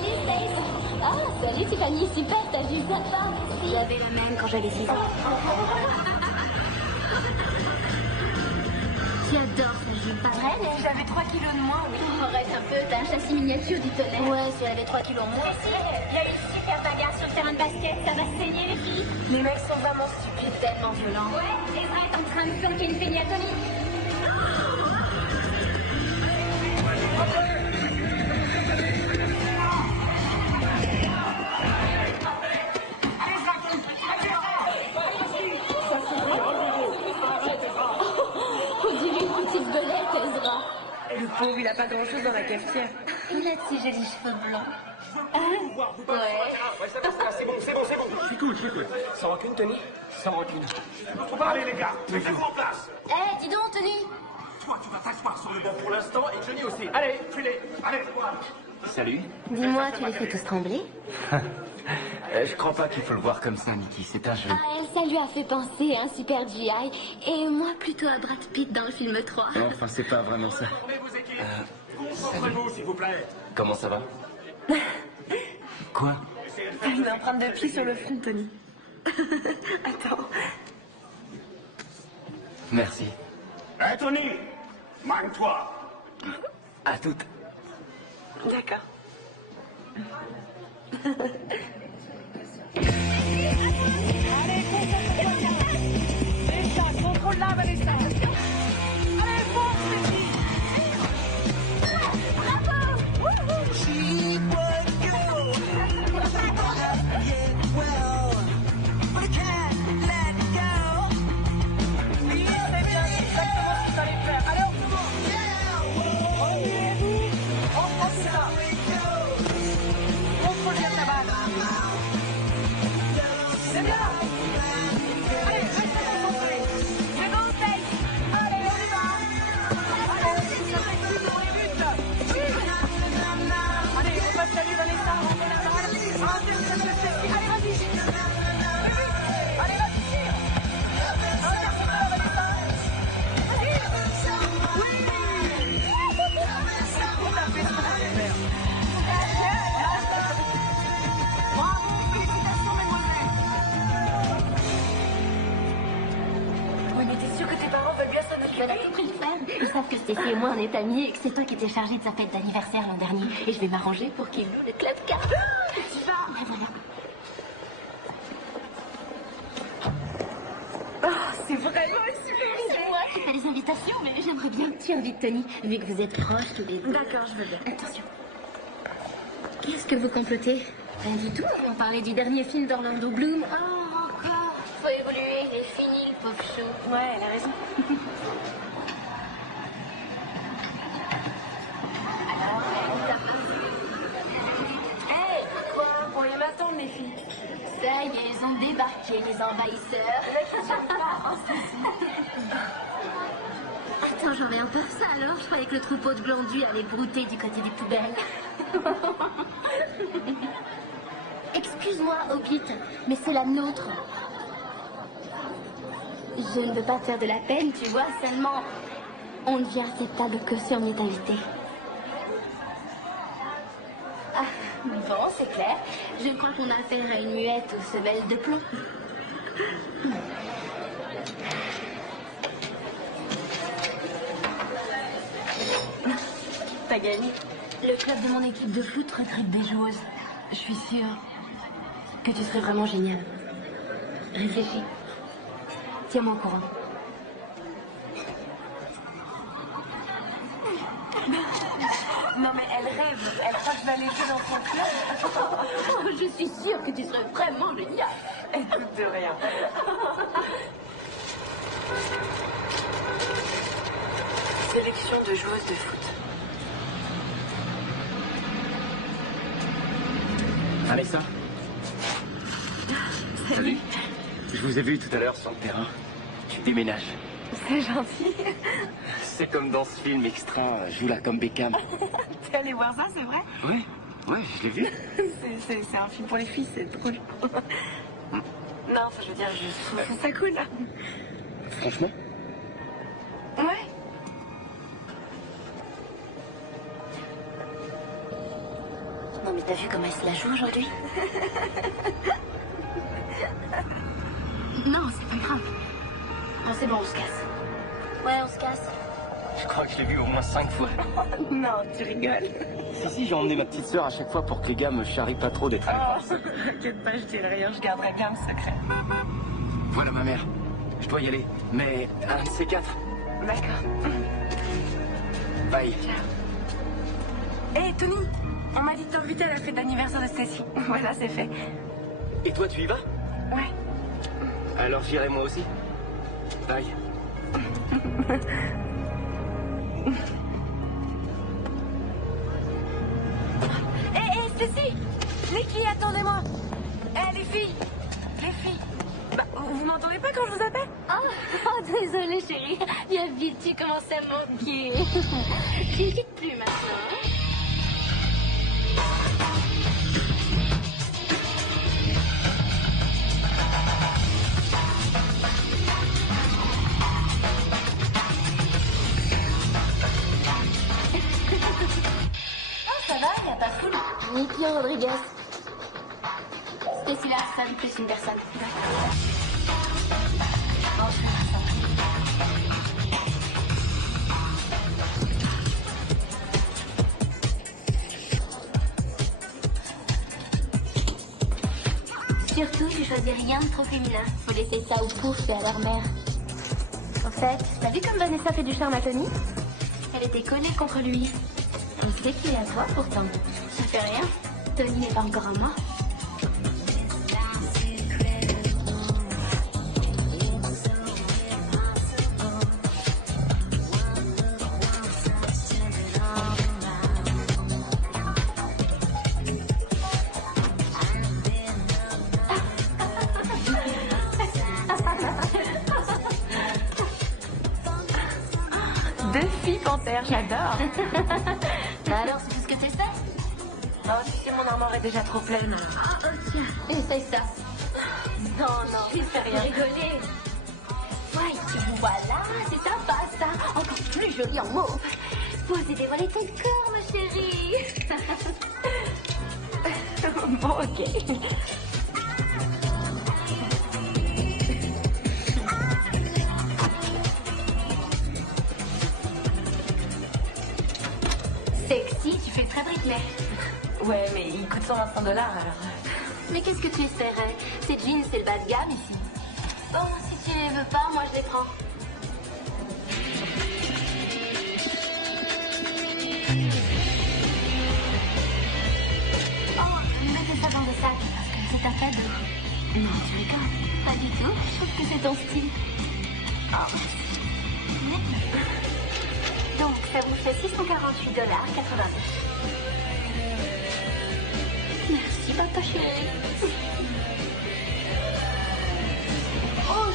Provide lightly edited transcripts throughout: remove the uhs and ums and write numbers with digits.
Salut, Stace. Ah, salut, Tiffany. Super, t'as vu ça? J'avais la même quand j'avais 6 ans. Tu adores ce jeu, pas vrai? Mais j'avais 3 kilos de moins, oui. Arrête un peu, t'as un châssis miniature du tonnerre. Ouais, si elle avait 3 kilos en moins. Mais si, il y a une super bagarre sur le terrain de basket, ça va saigner les filles. Les mecs sont vraiment stupides. Tellement violents. Ouais, Ezra est en train de flanquer une feignée à Tony. On dirait une petite belette, Ezra. Le pauvre, il a pas grand-chose dans la cafetière. Il a de ses jolis cheveux blancs. Ouais. Ouais, ça va, c'est bon. Je suis cool. Sans rancune, Tony? Sans rancune. Faut parler, les gars. Mettez-vous en place. Dis donc, Tony. Toi, tu vas t'asseoir sur le banc pour l'instant et Johnny aussi. Allez, fais-les. Allez, Salut. Dis-moi, tu les fais tous trembler? Je crois pas qu'il faut le voir comme ça, Nikki. C'est un jeu. Elle, ça lui a fait penser à un super GI. Et moi, plutôt à Brad Pitt dans le film 3. Enfin, c'est pas vraiment ça. formez vos équipes. Concentrez-vous, s'il vous plaît. Comment ça va? Quoi? T'as une empreinte de pied sur le front, Tony. Attends. Merci. Hé, Tony, magne-toi. À toutes. D'accord. Allez, concentre-toi bien. Vanessa, contrôle là, Vanessa. Allez, force, les filles. Oui, c'est bien, c'est exactement ce qu'il fallait faire. Allez, on commence. Remuez-vous. Enfoncez ça. Contrôle bien ta balle. C'est bien. Allez, restez concentrés. C'est bon, Stace. Allez, on y va. Allez, ça fait plus dans les buts. Oui. Allez, on passe la nuit, Vanessa. Rentrez la balle. Rentrez le chercher, Stacy. Allez, vas-y. Oui, oui. Allez, vas-y, tire. Regarde ça, Vanessa. Tire. Oui. On a fait ce qu'on allait faire. Bravo, félicitations, mademoiselle. Oui, mais t'es sûr que tes parents veulent bien s'en Elle a occuper? tout pris le faire. Ils savent que Stéphie et moi, on est amis et que c'est toi qui étais chargée de sa fête d'anniversaire l'an dernier. Et je vais m'arranger pour qu'il loue le club car. Tu vas. Et voilà. Oh, c'est vraiment super. C'est moi qui fais les invitations, mais j'aimerais bien que tu invites Tony, vu que vous êtes proches tous les deux. D'accord, je veux bien. Attention. Qu'est-ce que vous complotez? Rien du tout. On parlait du dernier film d'Orlando Bloom. Oh, encore. Faut évoluer. Il est fini, le pauvre chou. Ouais, elle a raison. Hey, Quoi? Vous pourriez m'attendre, les filles. ça y est, ils ont débarqué, les envahisseurs. Attends, j'en reviens pas ça alors. Je croyais que le troupeau de glandus allait brouter du côté des poubelles. Excuse-moi, Hobbit, mais c'est la nôtre. Je ne veux pas te faire de la peine, tu vois, seulement on ne vient acceptable que si on est invité. Ah, bon, c'est clair. Je crois qu'on a affaire à une muette aux semelles de plomb. T'as gagné. Le club de mon équipe de foot recrute des joueuses. Je suis sûre que tu serais vraiment géniale. Réfléchis. Tiens-moi au courant. Non, mais elle rêve. Elle croit que je vais aller jouer dans son club. Oh, je suis sûre que tu serais vraiment géniale. Écoute de rien. Sélection de joueuses de foot. Alexa? Salut. Je vous ai vu tout à l'heure sur le terrain. Tu déménages. C'est gentil. C'est comme dans ce film extra, je joue là comme Beckham. T'es allé voir ça, c'est vrai? Ouais, je l'ai vu. C'est un film pour les filles, c'est drôle. Non, enfin, je veux dire, je trouve ça cool. Franchement? Ouais. Non mais t'as vu comment elle se la joue aujourd'hui? Non, c'est pas grave. Non, c'est bon, on se casse. Ouais, on se casse. Je crois que je l'ai vu au moins 5 fois. Non, tu rigoles. Si, j'ai emmené ma petite sœur à chaque fois pour que les gars me charrient pas trop d'être à Oh, t'inquiète pas, je dirai rien, je garderai bien le secret. Voilà ma mère. Je dois y aller. Mais un de ces 4. D'accord. Bye. Hé, Tony, on m'a dit de t'inviter à la fête d'anniversaire de Stacy. Voilà, c'est fait. Et toi, tu y vas? Ouais. Alors j'irai moi aussi. Bye. Hé, Stacy! Nikki, attendez-moi! Eh, les filles! Les filles! Bah, vous m'entendez pas quand je vous appelle? Oh, désolée chérie. Viens vite, tu commences à manquer. Tu ne quittes plus maintenant. Ça va, y a pas de foule. Nikki Rodriguez. Stacy Larson plus une personne. Bon, je fais ça. Surtout, tu choisis rien de trop féminin. Faut laisser ça aux poufs et à leur mère. En fait, t'as vu comme Vanessa fait du charme à Tony? Elle était collée contre lui. On sait qu'il est à toi pourtant. Ça fait rien. Tony n'est pas encore à moi. Deux filles panthères, j'adore. Bah alors, c'est tout ce que tu sais? Oh, tu sais, mon armoire est déjà trop pleine. Oh, tiens, essaye ça. Non, il fait rien rigoler. Ouais, voilà, c'est sympa ça. Encore plus joli en mots. Faut oser dévoiler ton corps, ma chérie. Bon, ok. Sexy, tu fais très Britney. Ouais, mais il coûte 125 $, alors. Mais qu'est-ce que tu espérais? Ces jeans, c'est le bas de gamme ici. Bon, si tu les veux pas, moi je les prends. Oh, mettez ça dans des sacs parce que c'est un cadeau. Non, tu rigoles. Pas du tout. Je trouve que c'est ton style. Oh, merci. Donc, ça vous fait 648,82 $. Merci, papa chéri. Oh,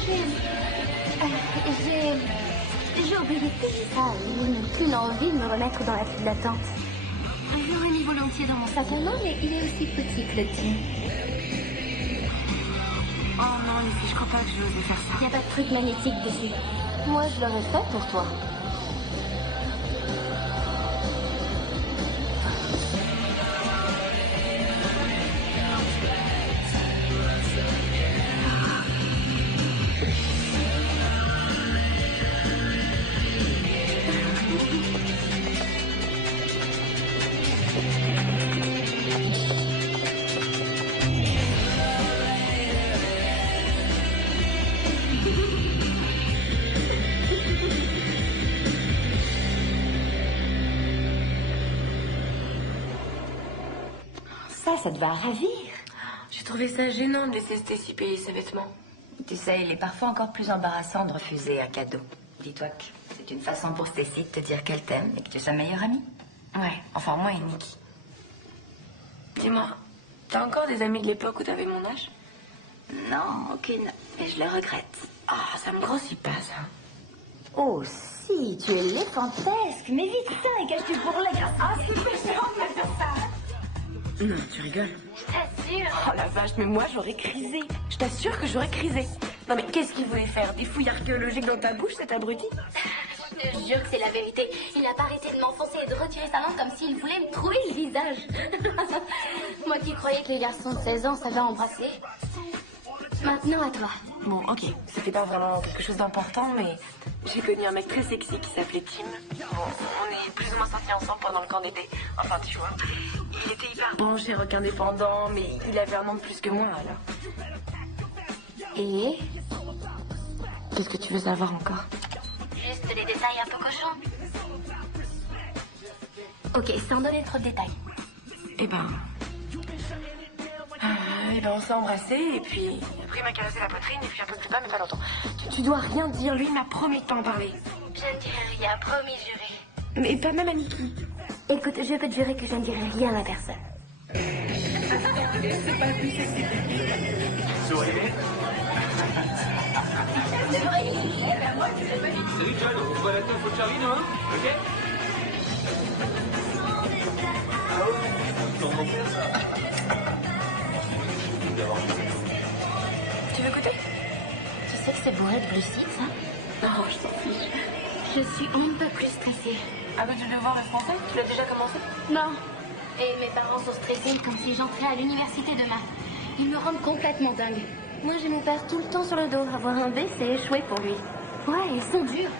j'ai oublié de payer ça. Je n'ai plus l'envie de me remettre dans la file d'attente. J'aurais mis volontiers dans mon sac à main, mais il est aussi petit que le tien. Oh non, Lucie, je crois pas que je vais oser faire ça. Il n'y a pas de truc magnétique dessus. Moi, je l'aurais fait pour toi. Ça te va ravir. J'ai trouvé ça gênant de laisser Stacy payer ses vêtements. Tu sais, il est parfois encore plus embarrassant de refuser un cadeau. Dis-toi que c'est une façon pour Stacy de te dire qu'elle t'aime et que tu es sa meilleure amie. Ouais, enfin moi et Nikki. Dis-moi, t'as encore des amis de l'époque où t'avais mon âge? Non, aucune. Et je le regrette. Ah, ça me grossit pas, ça. Oh, si, tu es éléphantasque. Mais vite, ça, et cache-tu pour la grâce. Ah, c'est méchant de faire ça. Non, tu rigoles. Je t'assure. Oh la vache, mais moi j'aurais crisé. Je t'assure que j'aurais crisé. Non mais qu'est-ce qu'il voulait faire? Des fouilles archéologiques dans ta bouche, cet abruti? Je te jure que c'est la vérité. Il n'a pas arrêté de m'enfoncer et de retirer sa main comme s'il voulait me trouer le visage. Moi qui croyais que les garçons de 16 ans savaient embrasser. Maintenant à toi. Bon, ok, c'était pas vraiment quelque chose d'important, mais j'ai connu un mec très sexy qui s'appelait Tim. Bon, on est plus ou moins sortis ensemble pendant le camp d'été. Enfin, tu vois. Il était hyper bon, cher indépendant, mais il avait un an de plus que moi, alors. Et Qu'est-ce que tu veux savoir encore? juste des détails un peu cochons. Ok, sans donner trop de détails. Eh ben, on s'est embrassés, et puis après il m'a caressé la poitrine, et puis un peu plus bas, mais pas longtemps. Tu dois rien dire, lui il m'a promis de pas en parler. Je ne dirai rien, promis, juré. Mais pas même à Nikki. Écoute, je peux te jurer que je ne dirai rien à personne. Souriez. Salut John, on se voit à la teuf au Charlie demain, ok? Tu veux goûter? Tu sais que c'est bourré de glucides, ça? Non, je t'en fiche. Je suis un peu plus stressée. Ah bah tu veux voir le français? Tu l'as déjà commencé? Non. Et mes parents sont stressés comme si j'entrais à l'université demain. Ils me rendent complètement dingue. Moi, j'ai mon père tout le temps sur le dos. Avoir un B, c'est échouer pour lui. Ouais, ils sont durs.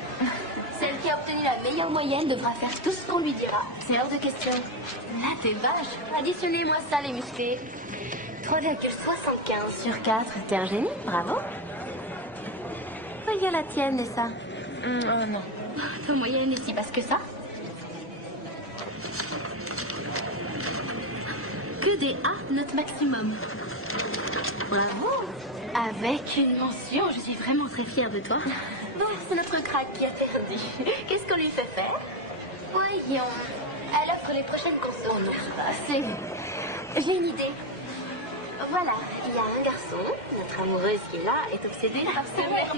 Celle qui a obtenu la meilleure moyenne devra faire tout ce qu'on lui dira. C'est hors de question. Là, t'es vache. Additionnez-moi ça, les musclés. 3,75 sur 4. T'es un génie, bravo. Regarde la tienne, et ça. Oh non. Ta moyenne est si basse que ça? Que des A, notre maximum. Bravo. Avec une mention, je suis vraiment très fière de toi. Bon, c'est notre crack qui a perdu. Qu'est-ce qu'on lui fait faire? Voyons. Elle offre les prochaines consos. Non, c'est... J'ai une idée. Voilà, il y a un garçon, notre amoureuse qui est là, est obsédée par ce mec.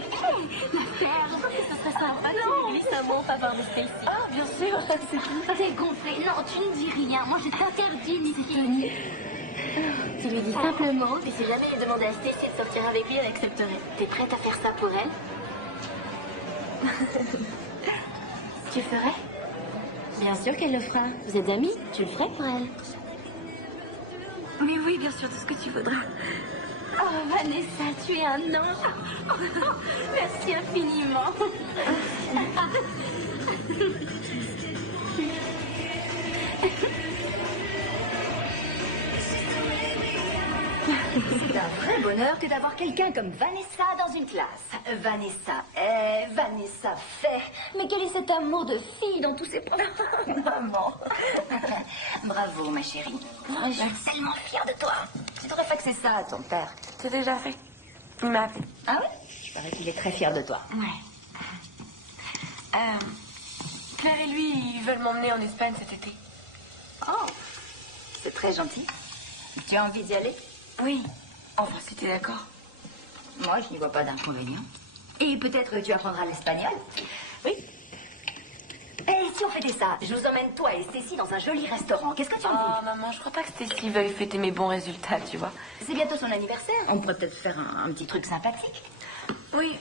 La faire. Je trouve que ce serait sympa que tu lui glisses un mot en faveur de Stacy. Ah, bien sûr, c'est qui? T'es gonflé. Non, tu ne dis rien. Moi, je t'interdis, Nikki. Tu lui dis simplement, et si jamais il demandait à Stacy de sortir avec lui, elle accepterait. T'es prête à faire ça pour elle? Tu ferais? Bien sûr qu'elle le fera. Vous êtes amis, tu le ferais pour elle. Mais oui, bien sûr, tout ce que tu voudras. Oh, Vanessa, tu es un ange. Merci infiniment. C'est un vrai bonheur que d'avoir quelqu'un comme Vanessa dans une classe. Vanessa Vanessa fait. Mais quel est cet amour de fille dans tous ses points? Maman. Bravo, ma chérie. Je suis tellement fière de toi. Tu devrais faxer ça à ton père. C'est déjà fait. Il m'a appelé. Ah ouais? Il paraît qu'il est très fier de toi. Ouais. Claire et lui, ils veulent m'emmener en Espagne cet été. Oh, c'est très gentil. Tu as envie d'y aller? Oui. Enfin, si t'es d'accord. Moi, je n'y vois pas d'inconvénient. Et peut-être que tu apprendras l'espagnol. Oui. Et si on fêtait ça? Je vous emmène toi et Stacy dans un joli restaurant. Qu'est-ce que tu en dis? Oh, maman, je crois pas que Stacy veuille fêter mes bons résultats, tu vois. C'est bientôt son anniversaire. On pourrait peut-être faire un petit truc sympathique. Oui,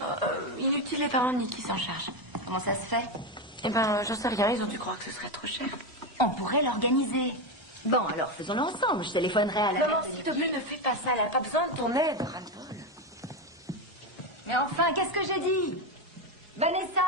inutile, les parents de Nikki s'en chargent. Comment ça se fait? Eh ben, j'en sais rien, ils ont dû croire que ce serait trop cher. On pourrait l'organiser. Bon, alors faisons-le ensemble. Je téléphonerai à la Maman, mère de s'il te plaît, ne fais pas ça, elle a pas besoin de ton aide. Ras-le-bol. Mais enfin, qu'est-ce que j'ai dit? Vanessa!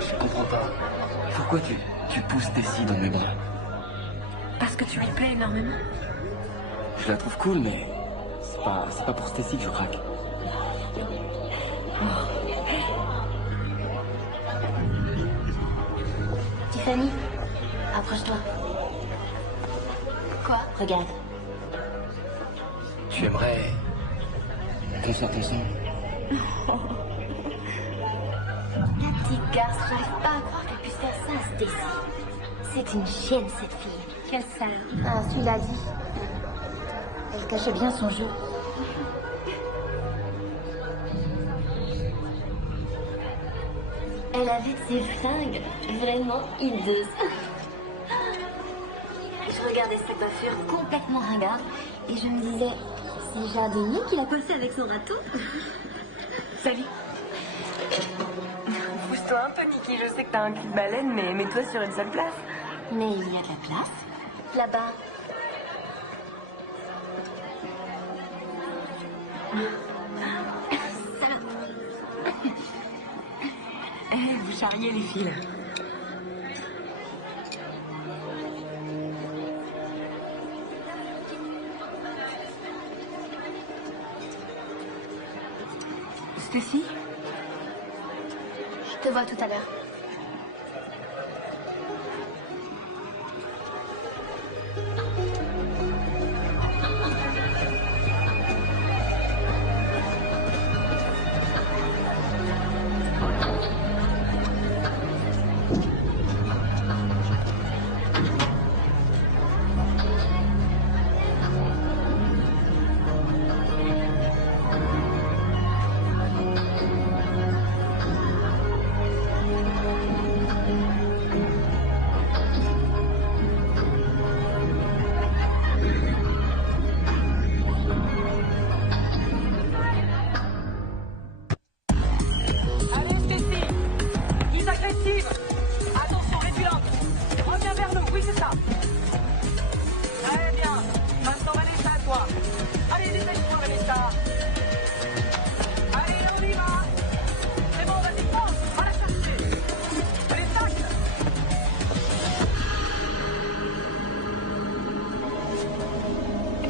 Je comprends pas. Pourquoi tu pousses Stacy dans mes bras? Parce que tu lui plais énormément. Je la trouve cool, mais c'est pas pour Stacy que je craque. Tiffany, approche-toi. Quoi? Regarde. Tu aimerais qu'on sorte ensemble? La petite garce, j'arrive pas à croire qu'elle puisse faire ça à Stacy. C'est une chienne, cette fille. Quelle sale. Ah, celui-là dit. Elle cachait bien son jeu. Elle avait ses fringues vraiment hideuses. Je regardais sa coiffure complètement ringarde et je me disais, c'est le jardinier qui l'a coiffée avec son râteau. Salut. Pousse-toi un peu, Niki. Je sais que t'as un cul de baleine, mais mets-toi sur une seule place. Mais il y a de la place. Là-bas. Ça va. Eh, vous charriez les fils. Stacy? Je te vois tout à l'heure.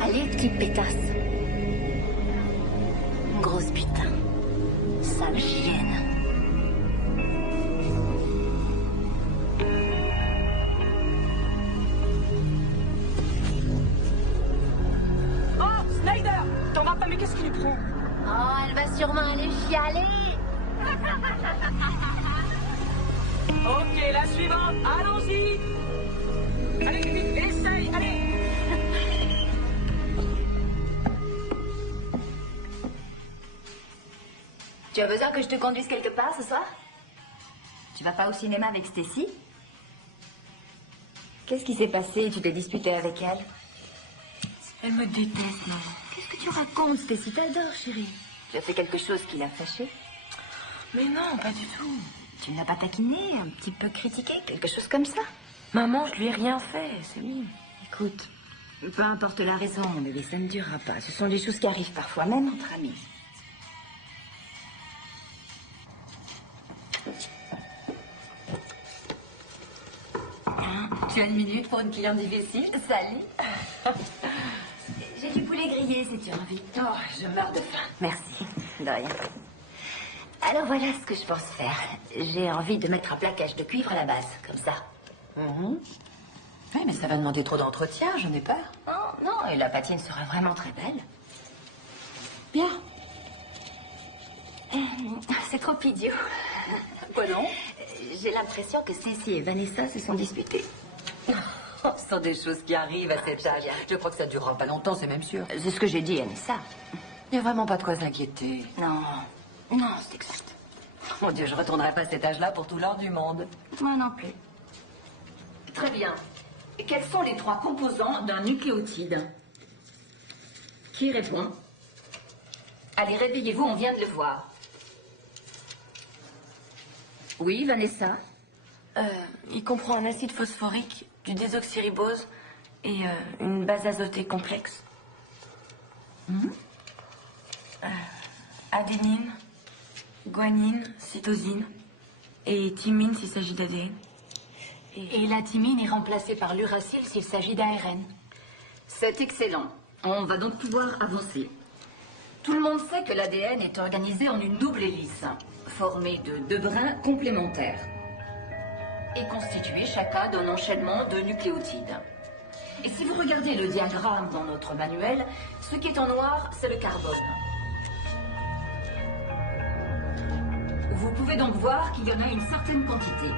Allez, petite pétasse. Grosse putain. Sale chienne. Oh, Snyder! T'en vas pas, mais qu'est-ce qui lui prend? Oh, elle va sûrement aller chialer. Ok, la suivante, allons-y! Allez, vite, essaye, allez! Tu as besoin que je te conduise quelque part ce soir? Tu vas pas au cinéma avec Stacy? Qu'est-ce qui s'est passé? Tu t'es disputé avec elle? Elle me déteste, maman. Qu'est-ce que tu racontes, Stacy? T'adore, chérie. Tu as fait quelque chose qui l'a fâchée? Mais non, pas du tout. Tu ne l'as pas taquiné, un petit peu critiqué, quelque chose comme ça? Maman, je lui ai rien fait, c'est lui. Écoute, peu importe la raison, mon bébé, ça ne durera pas. Ce sont des choses qui arrivent parfois, même entre amis. Tu as une minute pour une cliente difficile? Salut. J'ai du poulet grillé si tu as envie. Oh, je meurs de faim. Merci, de rien. Alors voilà ce que je pense faire. J'ai envie de mettre un plaquage de cuivre à la base, comme ça. Oui, mais ça va demander trop d'entretien, j'en ai peur. Non, non, et la patine sera vraiment très belle. Bien. C'est trop idiot. Quoi non? J'ai l'impression que Cécile et Vanessa se sont disputées. Oh, ce sont des choses qui arrivent à cet âge. Je crois que ça durera pas longtemps, c'est même sûr. C'est ce que j'ai dit à Anissa. Il n'y a vraiment pas de quoi s'inquiéter. Non, non, c'est exact. Mon Dieu, je retournerai pas à cet âge-là pour tout l'or du monde. Moi non plus. Très bien. Quels sont les 3 composants d'un nucléotide? Qui répond? Allez, réveillez-vous, on vient de le voir. Oui, Vanessa? Il comprend un acide phosphorique, du désoxyribose et une base azotée complexe. Adénine, guanine, cytosine et thymine s'il s'agit d'ADN. Et la thymine est remplacée par l'uracile s'il s'agit d'ARN. C'est excellent. On va donc pouvoir avancer. Tout le monde sait que l'ADN est organisé en une double hélice, formée de 2 brins complémentaires, et constitué chacun d'un enchaînement de nucléotides. Et si vous regardez le diagramme dans notre manuel, ce qui est en noir, c'est le carbone. Vous pouvez donc voir qu'il y en a une certaine quantité.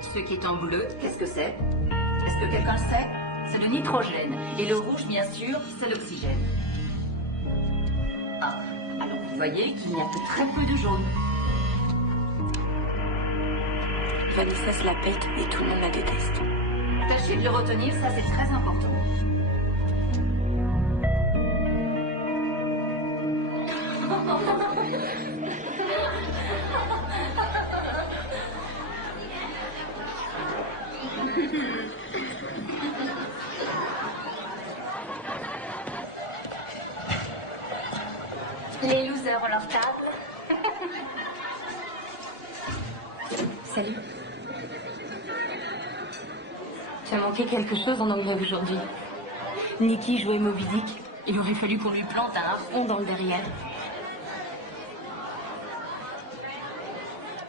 Ce qui est en bleu, qu'est-ce que c'est? Est-ce que quelqu'un sait? C'est le nitrogène. Et le rouge, bien sûr, c'est l'oxygène. Ah, alors vous voyez qu'il n'y a que très peu de jaune. Vanessa se la pète et tout le monde la déteste. Tâchez de le retenir, ça c'est très important. Les losers ont leur table. Salut. Tu as manqué quelque chose en anglais aujourd'hui. Nikki jouait Moby Dick. Il aurait fallu qu'on lui plante un On dans le derrière.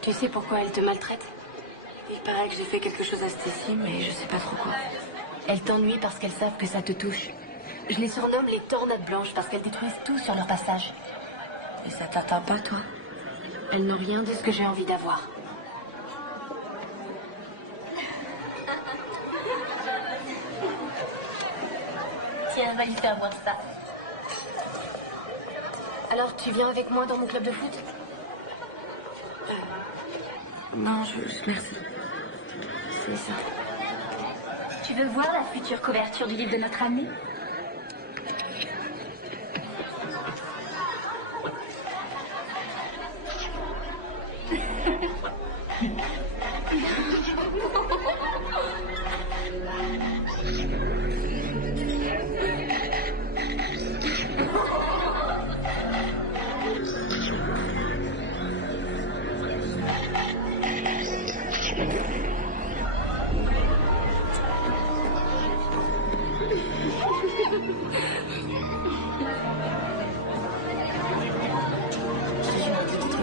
Tu sais pourquoi elle te maltraite? Il paraît que j'ai fait quelque chose à Stacy, mais je sais pas trop quoi. Elles t'ennuient parce qu'elles savent que ça te touche. Je les surnomme les tornades blanches parce qu'elles détruisent tout sur leur passage. Et ça t'atteint pas, toi? Elles n'ont rien de ce que j'ai envie d'avoir. Tiens, va lui faire voir ça. Alors, tu viens avec moi dans mon club de foot? Non, merci. C'est ça. Tu veux voir la future couverture du livre de notre ami?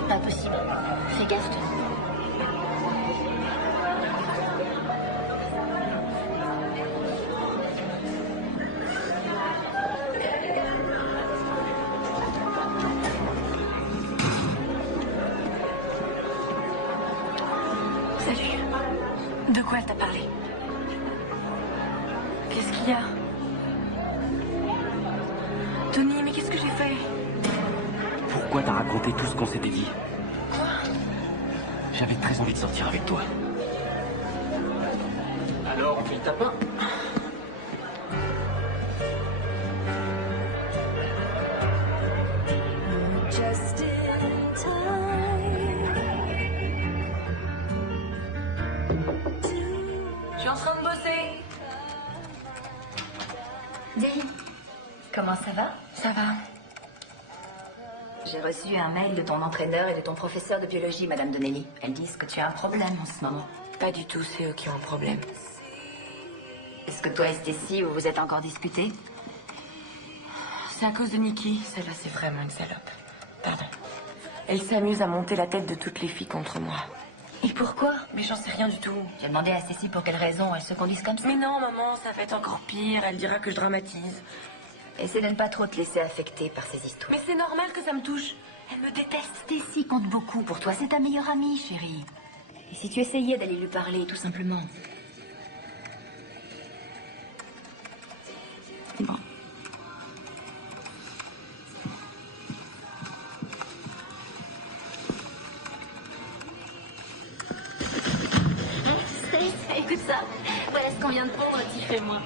Pas possible. Fais gaffe, toi. Salut. De quoi elle t'a parlé? Qu'est-ce qu'il y a? Tony, mais qu'est-ce que j'ai fait? Pourquoi t'as raconté tout ce qu'on s'était dit? J'avais très envie de sortir avec toi. Alors, on fait le tapin? Je suis en train de bosser. Dis, comment ça va? Ça va. J'ai reçu un mail de ton entraîneur et de ton professeur de biologie, Madame Donnelly. Elles disent que tu as un problème en ce moment. Pas du tout, c'est eux qui ont un problème. Est-ce que toi et Stacy, vous vous êtes encore disputés? C'est à cause de Nikki. Celle-là, c'est vraiment une salope. Pardon. Elle s'amuse à monter la tête de toutes les filles contre moi. Et pourquoi? Mais j'en sais rien du tout. J'ai demandé à Stacy pour quelle raison elles se conduisent comme ça. Mais non, maman, ça va être encore pire. Elle dira que je dramatise. Essaie de ne pas trop te laisser affecter par ces histoires. Mais c'est normal que ça me touche. Elle me déteste. Stacy compte beaucoup. Pour toi, c'est ta meilleure amie, chérie. Et si tu essayais d'aller lui parler, tout simplement? Bon. Écoute ça. Voilà ce qu'on vient de prendre, Tiff et moi.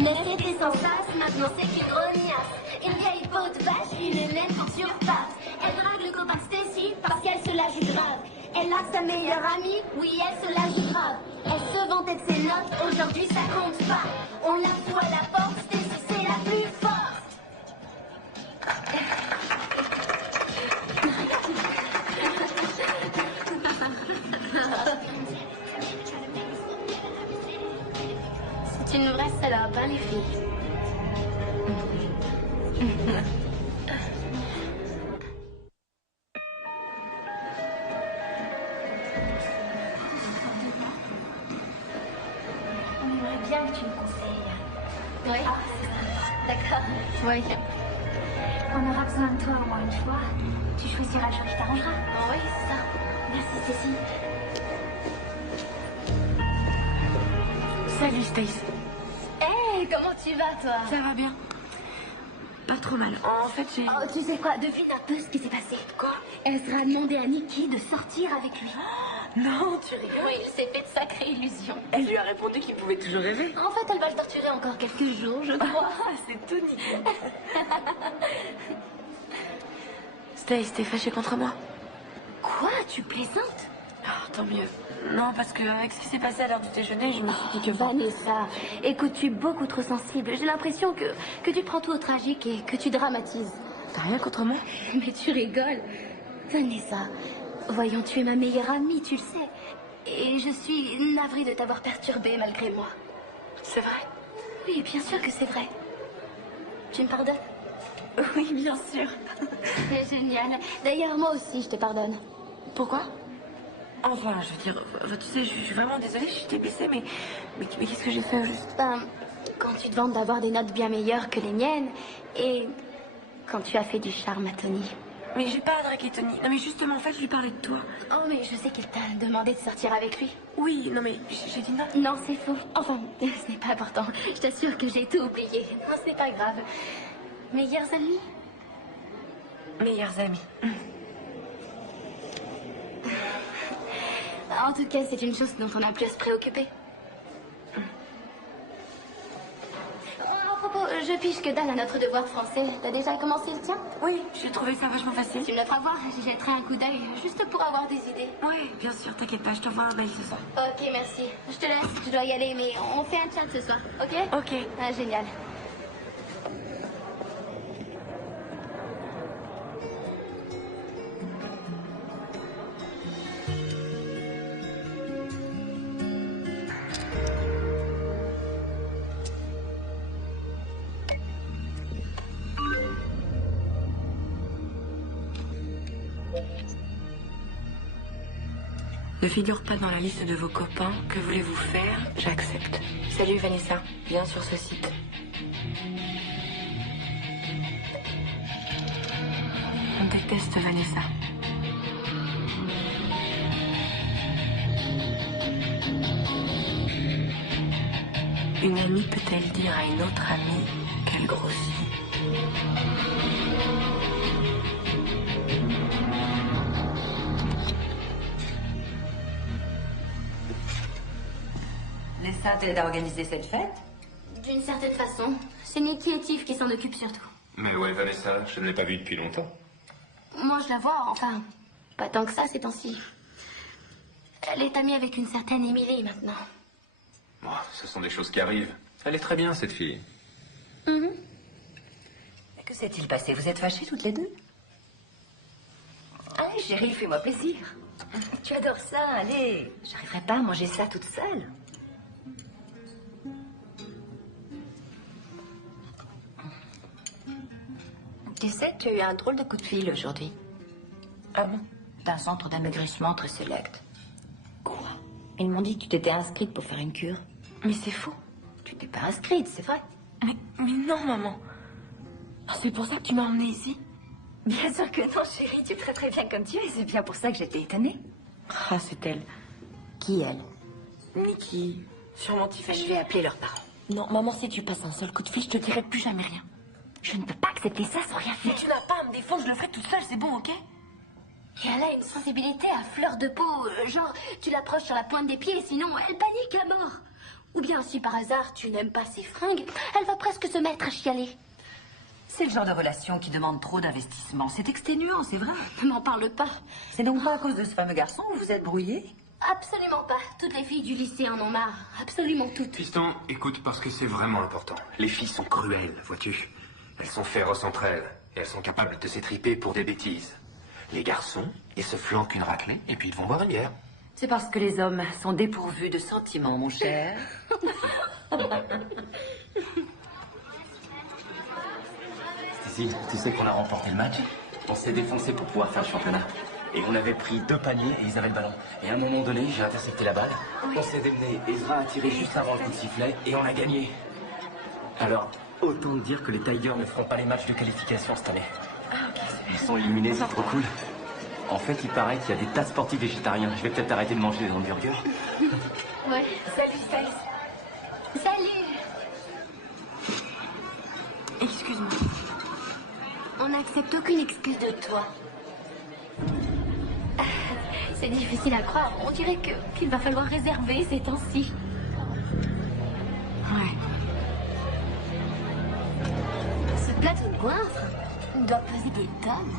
L'assiette est sans sas, maintenant c'est une grognasse. Une vieille peau de vache, une naine en surface. Elle drague le copain Stacy parce qu'elle se la joue grave. Elle a sa meilleure amie, oui elle se la joue grave. Elle se vantait de ses notes, aujourd'hui ça compte pas. On la fout à la porte, Stacy c'est la plus forte. C'est une vraie salope, hein, les filles. On aimerait bien que tu me conseilles. Oui. Ah, d'accord. Oui. On aura besoin de toi au moins une fois. Tu choisiras le jour qui t'arrangera. Oui, c'est ça. Merci, Stacy. Salut, Stace. Hey, comment tu vas, toi? Ça va bien. pas trop mal. En fait, j'ai... Oh, tu sais quoi, devine un peu ce qui s'est passé. Quoi? Ezra a demandé à Nikki de sortir avec lui. Non, tu rigoles. Oui, il s'est fait de sacrées illusions. Elle lui a répondu qu'il pouvait toujours rêver. En fait, elle va le torturer encore quelques jours, je crois. Ah, c'est tout nickel. Stace, t'es fâchée contre moi? Quoi, tu plaisantes? Ah, tant mieux. Non, parce qu'avec ce qui s'est passé à l'heure du déjeuner, je me suis dit que... Vanessa, écoute, tu es beaucoup trop sensible. J'ai l'impression que tu prends tout au tragique et que tu dramatises. T'as rien contre moi? Mais tu rigoles. Vanessa, voyons, tu es ma meilleure amie, tu le sais. Et je suis navrée de t'avoir perturbée malgré moi. C'est vrai? Oui, bien sûr que c'est vrai. Tu me pardonnes? Oui, bien sûr. C'est génial. D'ailleurs, moi aussi, je te pardonne. Pourquoi? Enfin, je veux dire, tu sais, je suis vraiment désolée, je t'ai blessée, mais qu'est-ce que j'ai fait au juste? Ben, quand tu te vantes d'avoir des notes bien meilleures que les miennes, et quand tu as fait du charme à Tony. Mais j'ai pas dragué Tony. Non, mais justement, en fait, je lui parlais de toi. Oh, mais je sais qu'il t'a demandé de sortir avec lui. Oui, non, mais j'ai dit non. Non, c'est faux. Enfin, ce n'est pas important. Je t'assure que j'ai tout oublié. Non, ce n'est pas grave. Meilleurs amis? Meilleurs amis. En tout cas, c'est une chose dont on n'a plus à se préoccuper. Oh, à propos, je piche que dalle à notre devoir de français. T'as déjà commencé le tien? Oui, j'ai trouvé ça vachement facile. Tu me le feras voir, j'y jetterai un coup d'œil, juste pour avoir des idées. Oui, bien sûr, t'inquiète pas, je t'envoie un mail ce soir. Ok, merci. Je te laisse, je dois y aller, mais on fait un chat ce soir, ok? Ok. Ah, génial. Ne figure pas dans la liste de vos copains. Que voulez-vous faire? J'accepte. Salut Vanessa, viens sur ce site. On déteste Vanessa. Une amie peut-elle dire à une autre amie qu'elle grossit? Nessa t'aide à organiser cette fête? D'une certaine façon, c'est Nikki et Tiff qui s'en occupent surtout. Mais ouais, Vanessa, je ne l'ai pas vue depuis longtemps. Moi, je la vois, enfin, pas tant que ça ces temps-ci. Elle est amie avec une certaine Emily maintenant. Bon, ce sont des choses qui arrivent. Elle est très bien, cette fille. Que s'est-il passé? Vous êtes fâchés toutes les deux? Allez, chérie, fais-moi plaisir. Tu adores ça, allez. J'arriverai pas à manger ça toute seule. Tu sais, tu as eu un drôle de coup de fil aujourd'hui. Ah bon? D'un centre d'amaigrissement très sélect. Quoi? Ils m'ont dit que tu t'étais inscrite pour faire une cure. Mais c'est faux. Tu t'es pas inscrite, c'est vrai. Mais non, maman. Oh, c'est pour ça que tu m'as emmenée ici? Bien sûr que non, chérie. Tu es très très bien comme tu es. Et c'est bien pour ça que j'étais étonnée. Ah, c'est elle. Qui, elle? Nikki. Sûrement Tiffany. Je vais appeler leurs parents. Non, maman, si tu passes un seul coup de fil, je te dirai plus jamais rien. Je ne peux pas accepter ça sans rien Mais faire. tu n'as pas à me défendre, je le ferai toute seule, c'est bon, ok? Et elle a une sensibilité à fleur de peau, genre, tu l'approches sur la pointe des pieds, sinon elle panique à mort. Ou bien, si par hasard tu n'aimes pas ses fringues, elle va presque se mettre à chialer. C'est le genre de relation qui demande trop d'investissement. C'est exténuant, c'est vrai. Ne m'en parle pas. C'est donc pas à cause de ce fameux garçon où vous êtes brouillés? Absolument pas. Toutes les filles du lycée en ont marre. Absolument toutes. Fiston, écoute, parce que c'est vraiment important. Les filles sont cruelles, vois-tu. Elles sont féroces entre elles. Et elles sont capables de s'étriper pour des bêtises. Les garçons, ils se flanquent une raclée et puis ils vont boire une bière. C'est parce que les hommes sont dépourvus de sentiments, mon cher. Stacy, tu sais qu'on a remporté le match? On s'est défoncé pour pouvoir faire le championnat. Et on avait pris 2 paniers et ils avaient le ballon. Et à un moment donné, j'ai intercepté la balle. On s'est démené. Ezra a tiré juste avant le coup de sifflet et on a gagné. Alors, autant dire que les Tigers ne feront pas les matchs de qualification cette année. Ils sont éliminés, c'est trop cool. En fait, il paraît qu'il y a des tas de sportifs végétariens. Je vais peut-être arrêter de manger des hamburgers. Ouais. Salut, Stace. Salut. Excuse-moi. On n'accepte aucune excuse de toi. C'est difficile à croire. On dirait qu'il va falloir réserver ces temps-ci. Ouais. Ce plateau de goinfre doit peser des tonnes.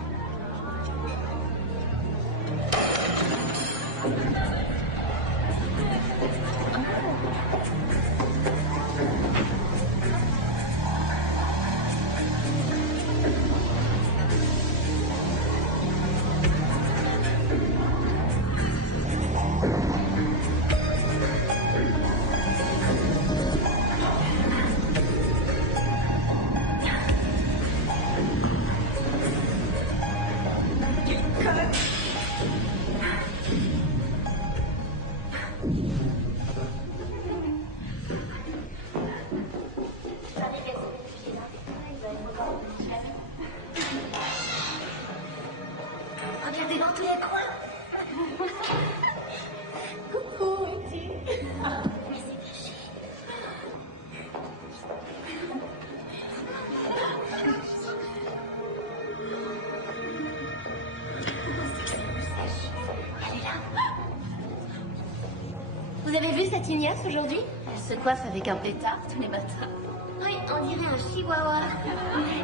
Regardez dans tous les coins. Coucou, Iti. Mais c'est caché. Elle est là. Vous avez vu cette Ignace aujourd'hui? Elle se coiffe avec un pétard tous les matins. Oui, on dirait un chihuahua.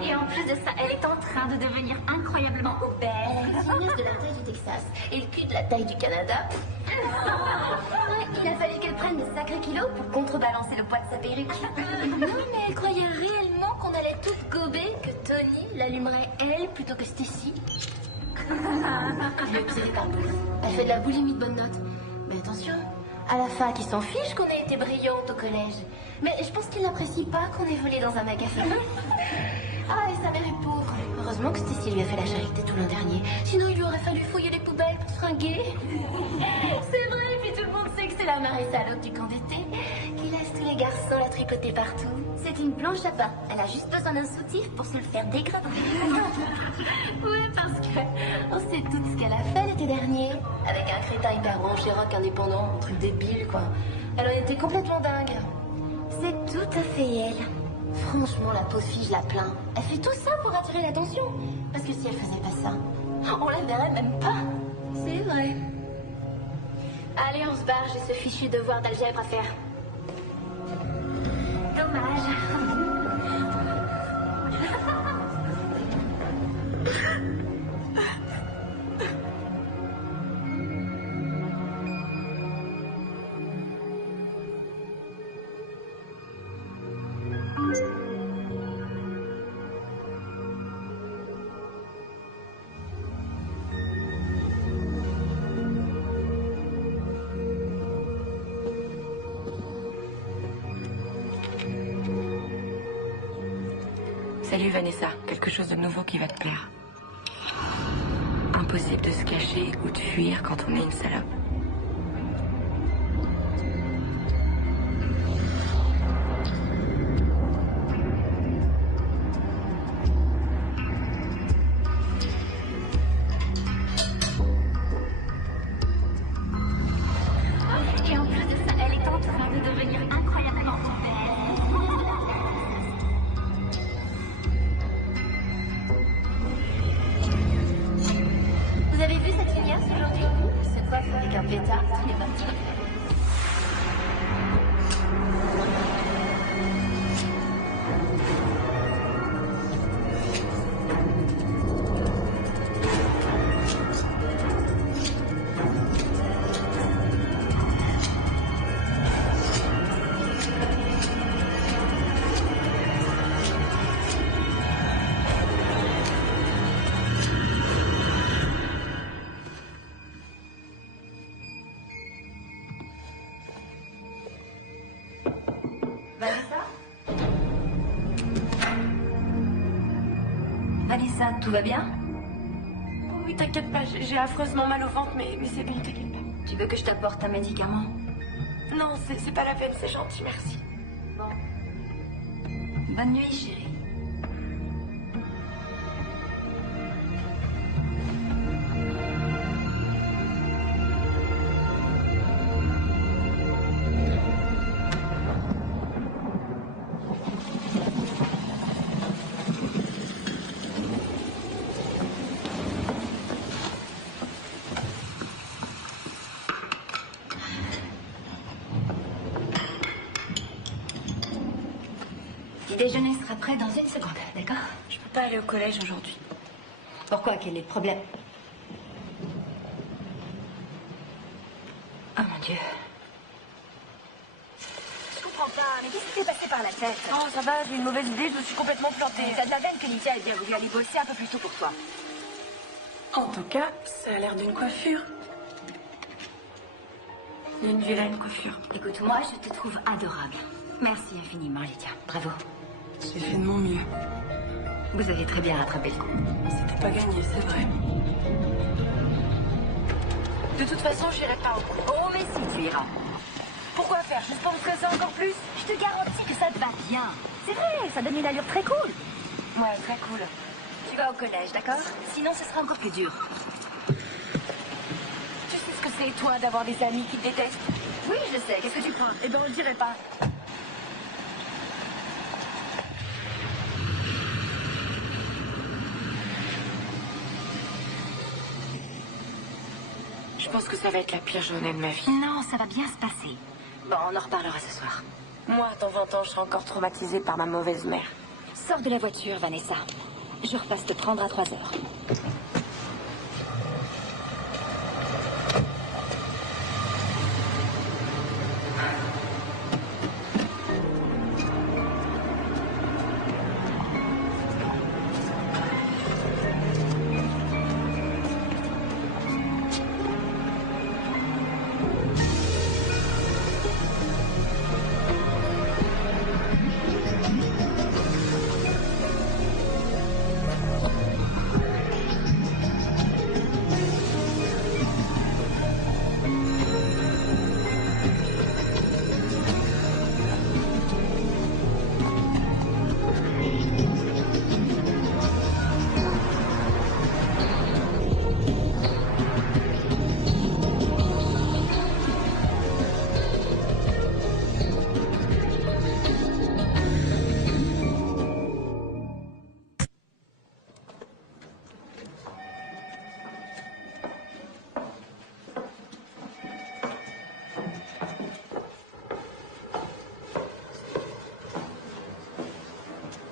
Et en plus de ça, elle est en train de devenir incroyablement obèse. Elle a les Ignace de la taille du Texas et le cul de la taille du Canada. Ouais, il a fallu qu'elle prenne des sacrés kilos pour contrebalancer le poids de sa perruque. Non, mais elle croyait réellement qu'on allait toutes gober, que Tony l'allumerait elle plutôt que Stacy. Le pire est en plus, elle fait de la boulimie de bonnes notes. Mais attention, à la fac, ils s'en fichent qu'on ait été brillantes au collège. Mais je pense qu'ils n'apprécient pas qu'on ait volé dans un magasin. Ah, et sa mère est pauvre. Heureusement que Stacy lui a fait la charité tout l'an dernier. Sinon, il lui aurait fallu fouiller les poubelles pour se fringuer. C'est vrai, et puis tout le monde sait que c'est la marée salope du camp d'été qui laisse tous les garçons la tripoter partout. C'est une planche à pain. Elle a juste besoin d'un soutif pour se le faire dégrader. Ouais, parce que on sait toutes ce qu'elle a fait l'été dernier. Avec un crétin hyper branché rock indépendant, un truc débile, quoi. Elle en était complètement dingue. C'est tout à fait elle. Franchement, la pauvre fille, je la plains. Elle fait tout ça pour attirer l'attention. Parce que si elle faisait pas ça, on la verrait même pas. C'est vrai. Allez, on se barre, j'ai ce fichu devoir d'algèbre à faire. Dommage. Salut Vanessa, quelque chose de nouveau qui va te plaire. Impossible de se cacher ou de fuir quand on est une salope. Et en plus de ça, elle est en train de devenir incroyablement obèse. Vous avez vu cette Ignace aujourd'hui? Elle se coiffe avec un pétard tous les matins. Vanessa? Vanessa, tout va bien? Oui, t'inquiète pas, j'ai affreusement mal au ventre, mais c'est bon, t'inquiète pas. Tu veux que je t'apporte un médicament? Non, c'est pas la peine, c'est gentil, merci. Bonne nuit, chérie. petit déjeuner sera prêt dans une seconde, d'accord? Je peux pas aller au collège aujourd'hui. Pourquoi? Quel est le problème? Oh mon Dieu. Je comprends pas, mais qu'est-ce qui t'est passé par la tête? Oh, ça va, j'ai une mauvaise idée, je me suis complètement plantée. T'as de la veine que Lydia ait bien voulu aller bosser un peu plus tôt pour toi. En tout cas, ça a l'air d'une coiffure. Une vilaine coiffure. Écoute, moi, je te trouve adorable. Merci infiniment, Lydia. Bravo. J'ai fait de mon mieux. Vous avez très bien rattrapé le coup. C'était pas gagné, c'est vrai. De toute façon, j'irai pas au cours. Oh, mais si, tu iras. Pourquoi faire? Juste pour me stresser encore plus? Je te garantis que ça te va bien. C'est vrai, ça donne une allure très cool. Ouais, très cool. Tu vas au collège, d'accord? Sinon, ce sera encore plus dur. Tu sais ce que c'est, toi, d'avoir des amis qui te détestent? Oui, je sais. Qu'est-ce que tu crains? Eh ben, on le dirait pas. Je pense que ça va être la pire journée de ma vie. Non, ça va bien se passer. Bon, on en reparlera ce soir. Moi, dans 20 ans, je serai encore traumatisée par ma mauvaise mère. Sors de la voiture, Vanessa. Je repasse te prendre à 3 heures.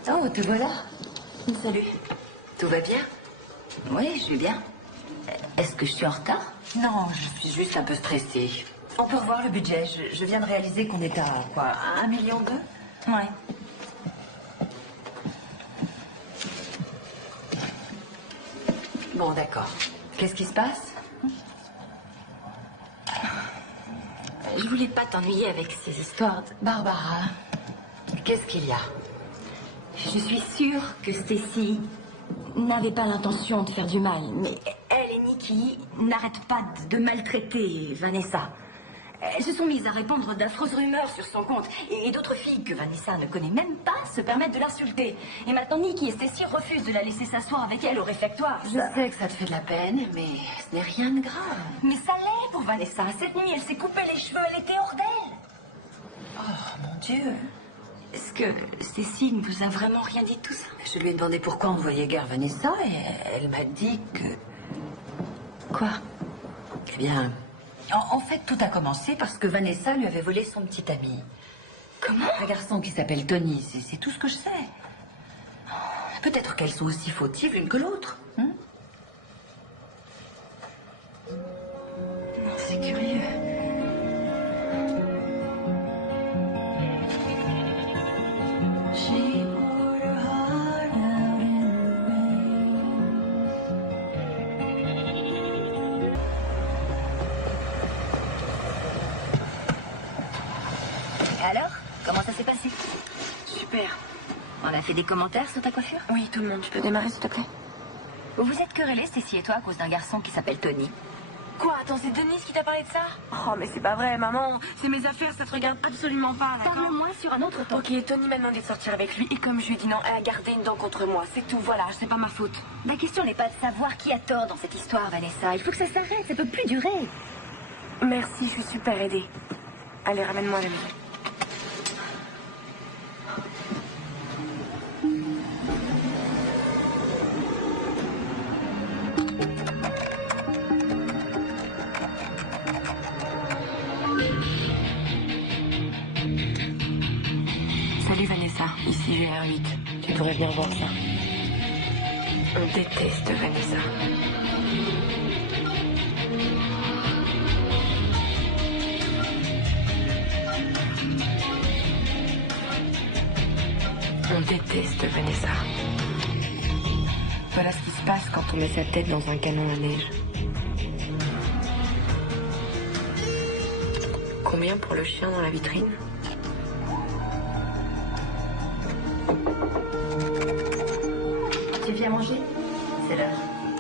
Oh, te voilà. Salut. Tout va bien? Oui, je vais bien. Est-ce que je suis en retard? Non, je suis juste un peu stressée. On peut revoir le budget. Je viens de réaliser qu'on est à, quoi, 1,2 million? Ouais. Bon, d'accord. Qu'est-ce qui se passe? Je voulais pas t'ennuyer avec ces histoires de... Barbara, qu'est-ce qu'il y a? Je suis sûre que Stacy n'avait pas l'intention de faire du mal, mais elle et Nikki n'arrêtent pas de maltraiter Vanessa. Elles se sont mises à répandre d'affreuses rumeurs sur son compte, et d'autres filles que Vanessa ne connaît même pas se permettent de l'insulter. Et maintenant, Nikki et Stacy refusent de la laisser s'asseoir avec elle au réfectoire. Je sais que ça te fait de la peine, mais ce n'est rien de grave. Mais ça l'est pour Vanessa. Cette nuit, elle s'est coupé les cheveux, elle était hors d'elle. Oh, mon Dieu. Est-ce que Stacy ne vous a vraiment rien dit de tout ça? Je lui ai demandé pourquoi on ne voyait guère Vanessa et elle m'a dit que... Quoi? Eh bien, en fait, tout a commencé parce que Vanessa lui avait volé son petit ami. Comment? Un garçon qui s'appelle Tony, c'est tout ce que je sais. Peut-être qu'elles sont aussi fautives l'une que l'autre. Hein? C'est curieux. Alors, comment ça s'est passé? Super. On a fait des commentaires sur ta coiffure? Oui, tout le monde. Tu peux démarrer, s'il te plaît? Vous vous êtes querellés, Stacy et toi, à cause d'un garçon qui s'appelle Tony. Quoi? Attends, c'est Denise qui t'a parlé de ça? Oh, mais c'est pas vrai, maman. C'est mes affaires, ça te regarde absolument pas, d'accord? Parle-moi sur un autre ton. Ok, Tony m'a demandé de sortir avec lui et comme je lui ai dit non, elle a gardé une dent contre moi. C'est tout, voilà, c'est pas ma faute. La question n'est pas de savoir qui a tort dans cette histoire, Vanessa. Il faut que ça s'arrête, ça peut plus durer. Merci, je suis super aidée. Allez, ramène-moi à la maison. Salut Vanessa, ici Géa. R8. Tu devrais venir voir ça. On déteste Vanessa. On déteste Vanessa. Voilà ce qui se passe quand on met sa tête dans un canon à neige. Combien pour le chien dans la vitrine? Tu viens manger? C'est l'heure.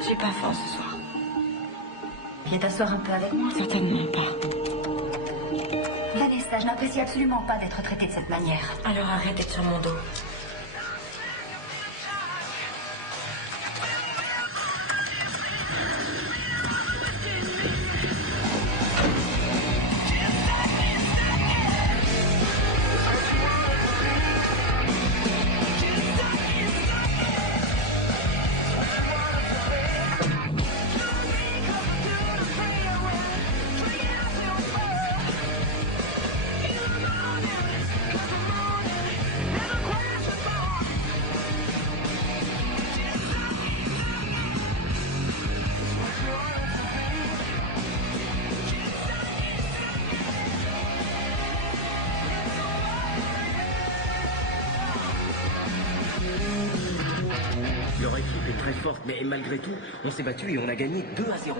J'ai pas faim ce soir. Viens t'asseoir un peu avec moi. Certainement pas. Vanessa, je n'apprécie absolument pas d'être traitée de cette manière. Alors arrête d'être sur mon dos. Leur équipe est très forte, mais malgré tout, on s'est battu et on a gagné 2-0.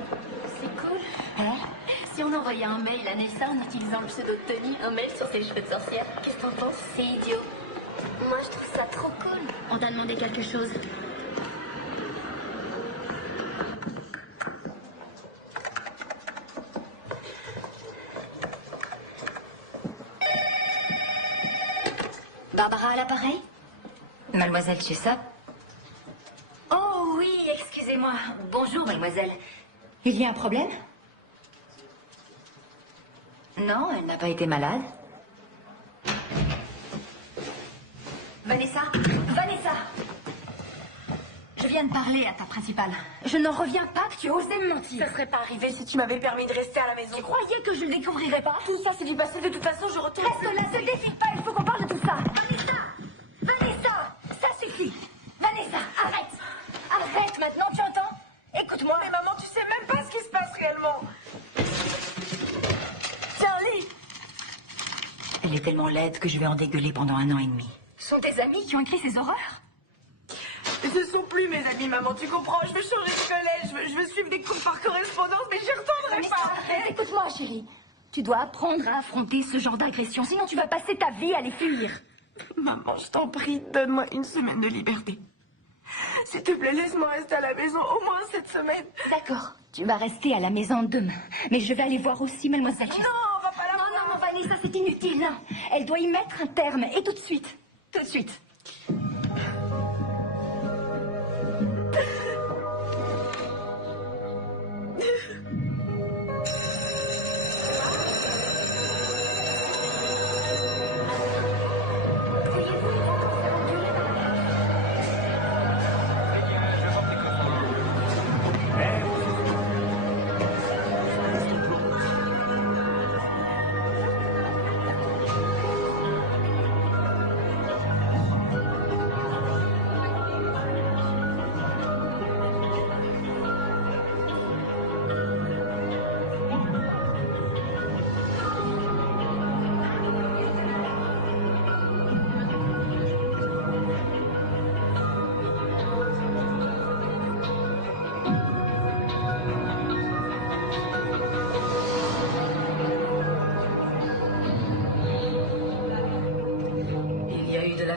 C'est cool. Hein? Si on envoyait un mail à Nessa en utilisant le pseudo de Tony, un mail sur ses cheveux de sorcière, qu'est-ce que t'en penses? C'est idiot. Moi, je trouve ça trop cool. On t'a demandé quelque chose. Barbara à l'appareil? Mademoiselle Chessop? Oh oui, excusez-moi. Bonjour, mademoiselle. Il y a un problème? Non, elle n'a pas été malade. Vanessa? Vanessa! Je viens de parler à ta principale. Je n'en reviens pas que tu as osé me mentir. Ça serait pas arrivé si tu m'avais permis de rester à la maison. Tu croyais que je ne le découvrirais pas? Tout ça, c'est du passé. De toute façon, je retourne. Reste là, ne défile pas, il faut qu'on parle de tout ça. Vanessa! Vanessa! Ça suffit! Vanessa, arrête! Arrête maintenant, tu entends? Écoute-moi. Mais maman, tu sais même pas ce qui se passe réellement. Tiens, lis. Elle est tellement laide que je vais en dégueuler pendant 1 an et demi. Ce sont tes amis qui ont écrit ces horreurs? Mais ce sont plus mes amis, maman, tu comprends? Je veux changer de collège, je veux suivre des cours par correspondance, mais j'y retournerai pas. Arrête, écoute-moi, chérie. Tu dois apprendre à affronter ce genre d'agression, sinon tu vas passer ta vie à les fuir. Maman, je t'en prie, donne-moi 1 semaine de liberté. S'il te plaît, laisse-moi rester à la maison au moins cette semaine. D'accord, tu vas rester à la maison demain. Mais je vais aller voir aussi mademoiselle Chessop. Non, on va pas la voir. Non, Vanessa, c'est inutile. Non. Elle doit y mettre un terme, et tout de suite. Tout de suite.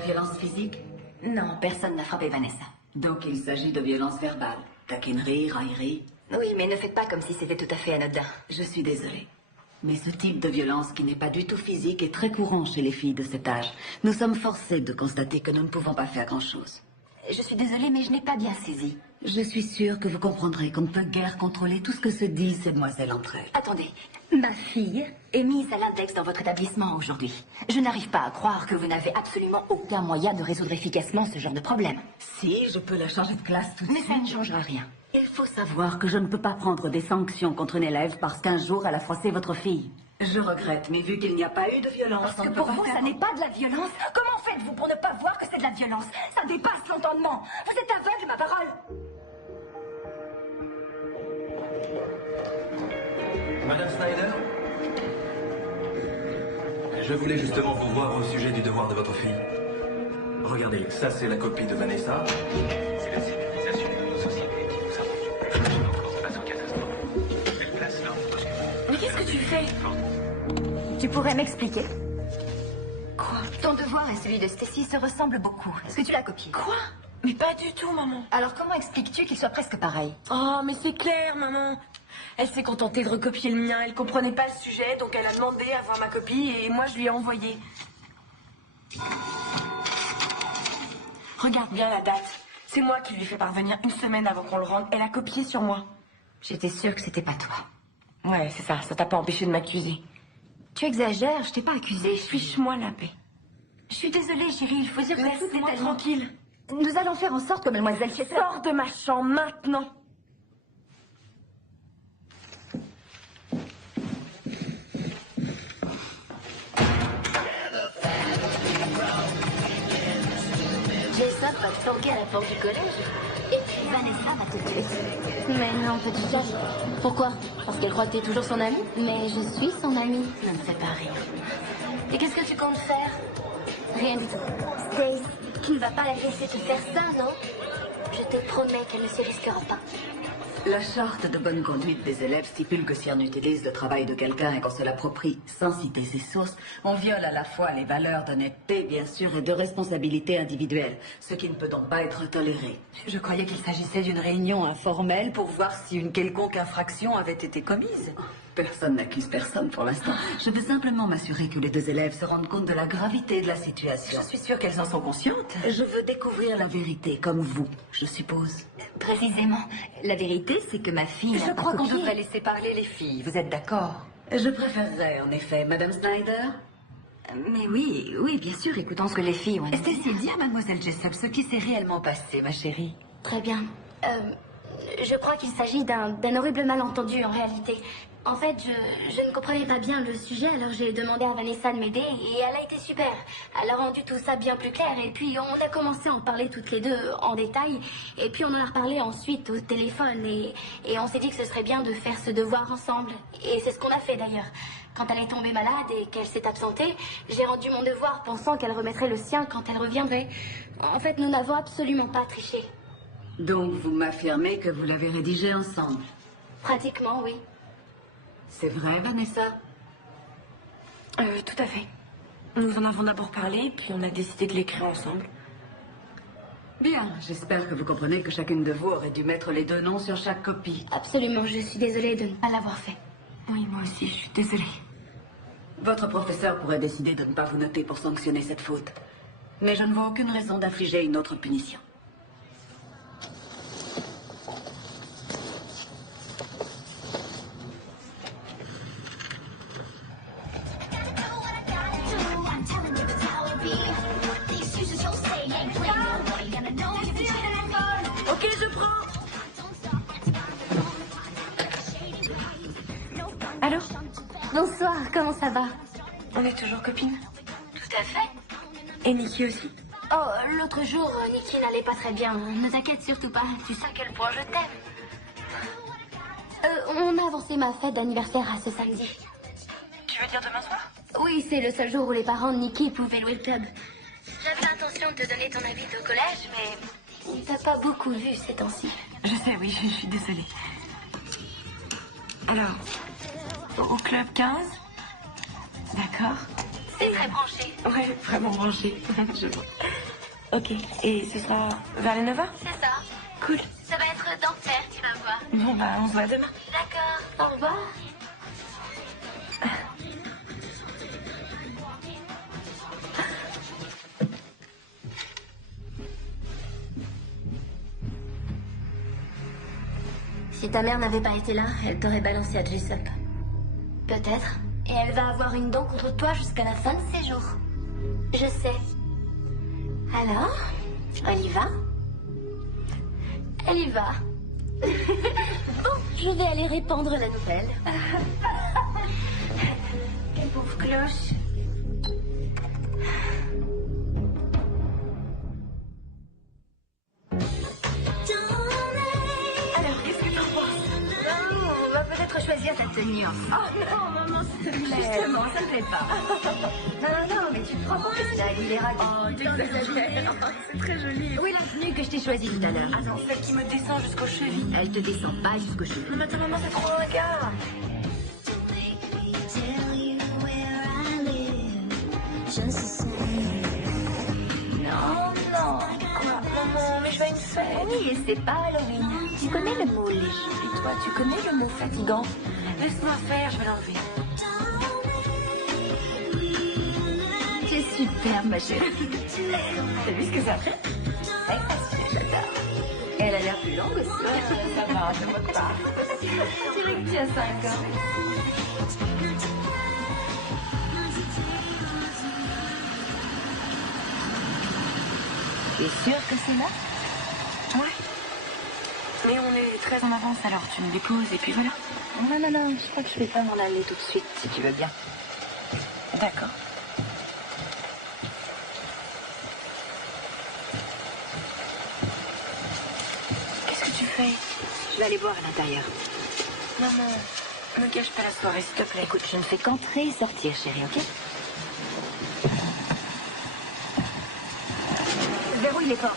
Violence physique? Non, personne n'a frappé Vanessa. Donc il s'agit de violence verbale. Taquinerie, raillerie. Oui, mais ne faites pas comme si c'était tout à fait anodin. Je suis désolée. Mais ce type de violence qui n'est pas du tout physique est très courant chez les filles de cet âge. Nous sommes forcés de constater que nous ne pouvons pas faire grand-chose. Je suis désolée, mais je n'ai pas bien saisi. Je suis sûre que vous comprendrez qu'on ne peut guère contrôler tout ce que se disent ces demoiselles entre elles. Attendez, ma fille est mise à l'index dans votre établissement aujourd'hui. Je n'arrive pas à croire que vous n'avez absolument aucun moyen de résoudre efficacement ce genre de problème. Si, je peux la changer de classe tout de Mais suite. ça ne changera rien. Il faut savoir que je ne peux pas prendre des sanctions contre une élève parce qu'un jour elle a froissé votre fille. Je regrette, mais vu qu'il n'y a pas eu de violence... Parce que pour vous, ça n'est pas de la violence. Comment êtes-vous pour ne pas voir que c'est de la violence? Ça dépasse l'entendement. Vous êtes aveugle, ma parole. Madame Snyder, je voulais justement vous voir au sujet du devoir de votre fille. Regardez, ça c'est la copie de Vanessa. C'est la civilisation de nos sociétés qui nous avance. Je suis encore face aux catastrophes. Elle place l'homme. Mais qu'est-ce que tu fais? Tu pourrais m'expliquer? Quoi? Ton devoir et celui de Stacy se ressemblent beaucoup. Est-ce que tu l'as copié? Quoi? Mais pas du tout, maman. Alors comment expliques-tu qu'ils soient presque pareils? Oh, mais c'est clair, maman. Elle s'est contentée de recopier le mien. Elle comprenait pas le sujet, donc elle a demandé à voir ma copie et moi je lui ai envoyé. Regarde bien la date. C'est moi qui lui ai fait parvenir une semaine avant qu'on le rende. Elle a copié sur moi. J'étais sûre que c'était pas toi. Ouais, c'est ça. Ça t'a pas empêché de m'accuser. Tu exagères, je t'ai pas accusé. Fiche-moi la paix. Je suis désolée, chérie, il faut dire que c'était Laisse-moi tellement... tranquille. Nous allons faire en sorte que mademoiselle Chester... Sors de ma chambre maintenant. Jason va te flanquer à la porte du collège. Et puis Vanessa va te tuer. Mais non, petite fille. Pourquoi? Parce qu'elle croit que t'es toujours son amie? Mais je suis son amie. Ça ne fait pas rire. Et qu'est-ce que tu comptes faire? Rien du tout. Stace, tu ne vas pas la laisser te faire ça, non? Je te promets qu'elle ne se risquera pas. La charte de bonne conduite des élèves stipule que si on utilise le travail de quelqu'un et qu'on se l'approprie sans citer ses sources, on viole à la fois les valeurs d'honnêteté, bien sûr, et de responsabilité individuelle, ce qui ne peut donc pas être toléré. Je croyais qu'il s'agissait d'une réunion informelle pour voir si une quelconque infraction avait été commise. Personne n'accuse personne pour l'instant. Je veux simplement m'assurer que les deux élèves se rendent compte de la gravité de la situation. Je suis sûre qu'elles en sont conscientes. Je veux découvrir la vérité, comme vous, je suppose. Précisément. La vérité, c'est que ma fille... Je crois qu'on devrait laisser parler les filles, vous êtes d'accord? Je préférerais, en effet, Madame Snyder. Mais oui, bien sûr, écoutons ce que les filles ont à dire. Stacy, dis à Mademoiselle Jessup ce qui s'est réellement passé, ma chérie. Très bien. Je crois qu'il s'agit d'un horrible malentendu en réalité. En fait, je ne comprenais pas bien le sujet, alors j'ai demandé à Vanessa de m'aider et elle a été super. Elle a rendu tout ça bien plus clair et puis on a commencé à en parler toutes les deux en détail. Et puis on en a reparlé ensuite au téléphone et on s'est dit que ce serait bien de faire ce devoir ensemble. Et c'est ce qu'on a fait d'ailleurs. Quand elle est tombée malade et qu'elle s'est absentée, j'ai rendu mon devoir pensant qu'elle remettrait le sien quand elle reviendrait. En fait, nous n'avons absolument pas triché. Donc vous m'affirmez que vous l'avez rédigé ensemble? Pratiquement, oui. C'est vrai, Vanessa? Tout à fait. Nous en avons d'abord parlé, puis on a décidé de l'écrire ensemble. Bien, j'espère que vous comprenez que chacune de vous aurait dû mettre les deux noms sur chaque copie. Absolument, je suis désolée de ne pas l'avoir fait. Oui, moi aussi, je suis désolée. Votre professeur pourrait décider de ne pas vous noter pour sanctionner cette faute. Mais je ne vois aucune raison d'infliger une autre punition. Ok, je prends. Allô? Bonsoir, comment ça va? On est toujours copines? Tout à fait. Et Nikki aussi? Oh, l'autre jour, Nikki n'allait pas très bien. Ne t'inquiète surtout pas. Tu sais à quel point je t'aime. On a avancé ma fête d'anniversaire à ce samedi. Tu veux dire demain soir? Oui, c'est le seul jour où les parents de Nikki pouvaient louer le club. J'avais l'intention de te donner ton invite au collège, mais on t'a pas beaucoup vu ces temps-ci. Je sais, oui, je suis désolée. Alors, au club 15? D'accord. C'est très branché. Ouais, vraiment branché. Je vois. Ok, et ce sera vers les 9h? C'est ça. Cool. Ça va être d'enfer, tu vas voir. Bon, bah, on se voit demain. D'accord. Au revoir. Si ta mère n'avait pas été là, elle t'aurait balancé à Jessup. Peut-être. Et elle va avoir une dent contre toi jusqu'à la fin de ses jours. Je sais. Alors, elle y va? Elle y va. Bon, je vais aller répandre la nouvelle. Quelle pauvre cloche. peut-être choisir ta tenue ensemble. Oh non, maman, s'il te plaît. Justement, ça me plaît pas. Non, mais tu te rends compte que c'est Aguilera qui... Oh, t'exagères. C'est très joli. Où est la tenue que je t'ai choisie tout à l'heure? Attends, celle qui me descend jusqu'aux chevilles. Elle te descend pas jusqu'aux cheveux. Non, mais attends, maman, c'est trop ringard. Non. Quoi, maman, mais je vais à une fête. Oui, et c'est pas Halloween. Tu connais le mot léger. Et toi, tu connais le mot fatigant? Laisse-moi faire, je vais l'enlever. Tu es superbe, ma chérie. T'as vu ce que ça fait? J'adore. Elle a l'air plus longue aussi. Ça va, je me moque pas. Tu dirais que tu as 5 ans. T'es sûre que c'est là? Ouais. Mais on est très en avance, alors tu me déposes et puis voilà. Non, je crois que je vais pas m'en aller tout de suite, si tu veux bien. D'accord. Qu'est-ce que tu fais? Je vais aller boire à l'intérieur. Maman, ne gâche pas la soirée, s'il te plaît. Écoute, je ne fais qu'entrer et sortir, chérie, ok? Verrouille les portes.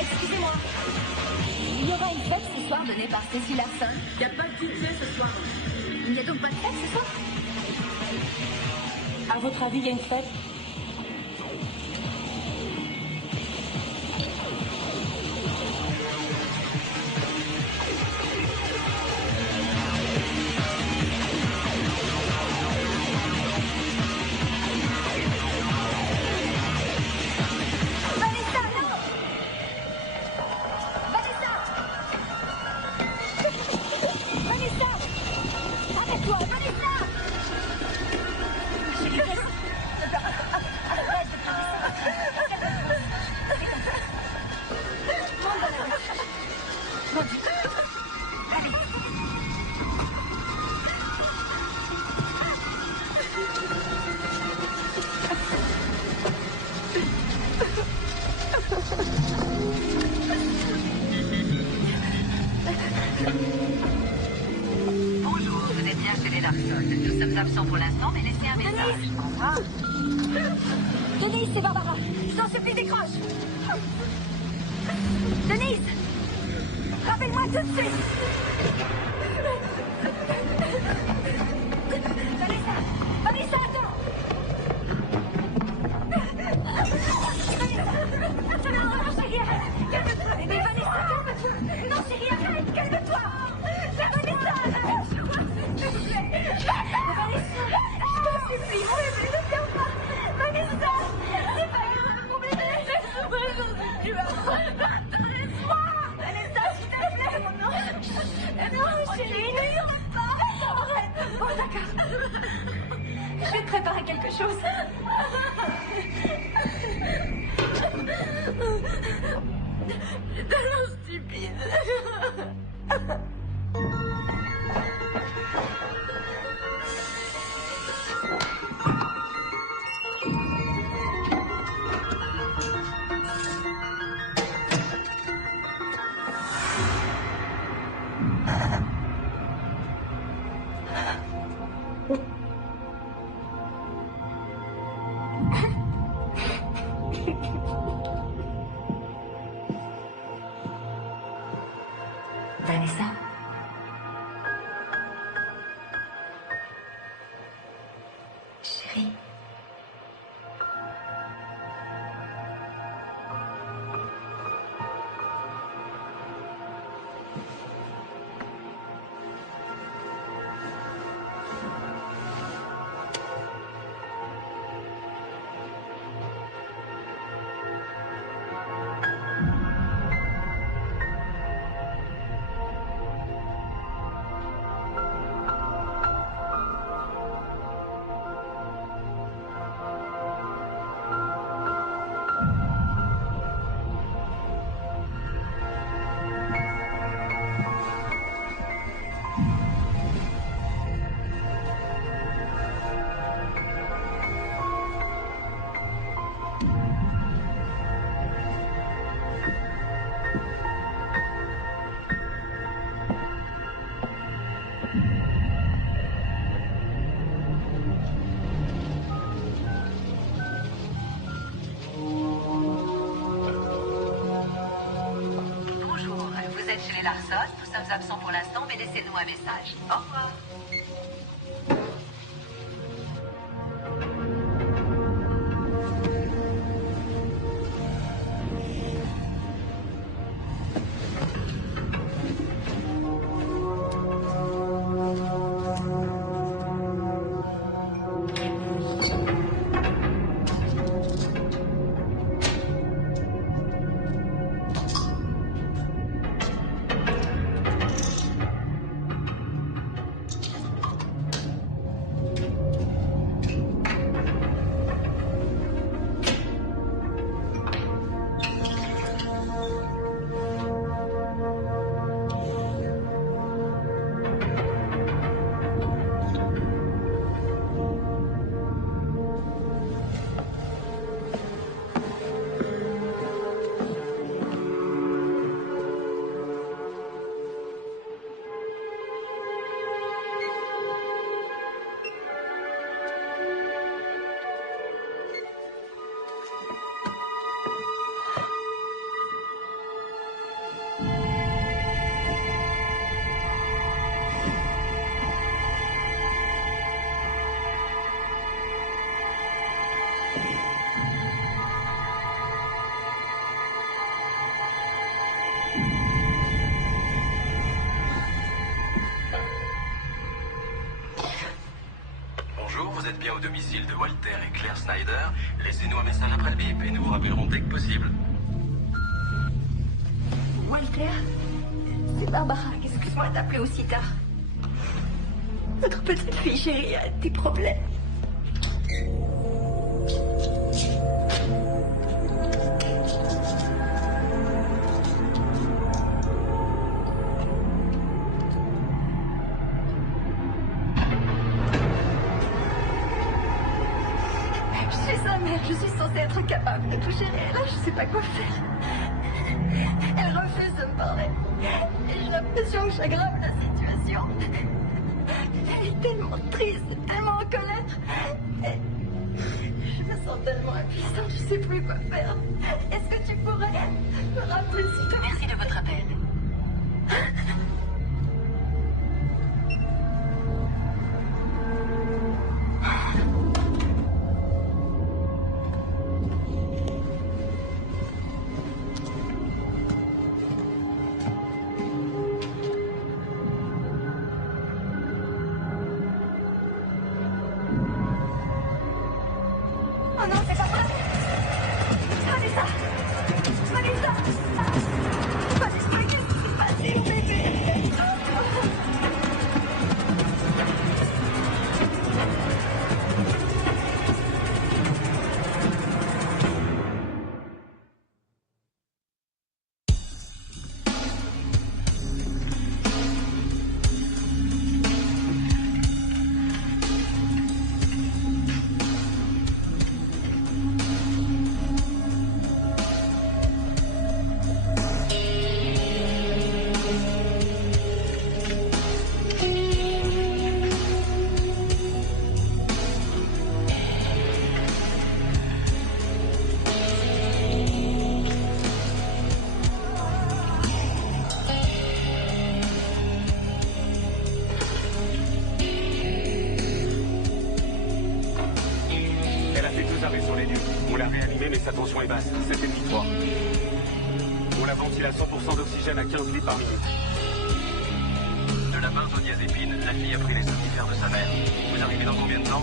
Excusez-moi. Il y aura une fête ce soir donnée par Stacy Larson. Il n'y a pas de DJ ce soir. Il n'y a donc pas de fête ce soir? À votre avis, il y a une fête? Bonjour, vous êtes bien chez les Larson. Nous sommes absents pour l'instant, mais laissez un message. Denise, c'est Barbara. Je t'en supplie, décroche. Denise, rappelle-moi tout de suite. Vanessa, attends. Non, chérie, arrête. Calme-toi. Mais Vanessa, calme-toi. Non, chérie, arrête. Calme-toi. Vanessa, arrête. Vanessa, je t'en supplie, mon bébé, ne pleure pas. Vanessa, c'est pas grave, mon bébé. Laisse-moi, j'en suis plus. Laisse-moi. Vanessa, s'il te plaît, mon ange. Non, chérie, ne hurle pas. Arrête. Bon, d'accord. Je vais te préparer quelque chose. C'est tellement stupide. Vanessa. Chérie. absents pour l'instant, mais laissez-nous un message. Au revoir. Vous êtes bien au domicile de Walter et Claire Snyder. Laissez-nous un message après le bip et nous vous rappellerons dès que possible. Walter, c'est Barbara. Excuse-moi d'appeler aussi tard. Votre petite fille chérie a des problèmes. Je suis censée être capable de tout gérer. Là, je sais pas quoi faire. Elle refuse de me parler. Et j'ai l'impression que j'aggrave la situation. Elle est tellement triste, tellement en colère. Et je me sens tellement impuissante, je sais plus quoi faire. Est-ce que tu pourrais me rappeler s'il te plaît? Merci de votre appel. Oh non, c'est pas vrai. Vanessa. Vanessa. Vanessa, qu'est-ce qui s'est passé, mon bébé? On l'a réanimé, mais sa tension est basse. C'était victoire. On la ventile à 100% d'oxygène à 15 litres par minute. De la benzodiazépine, la fille a pris les somnifères de sa mère. Vous arrivez dans combien de temps?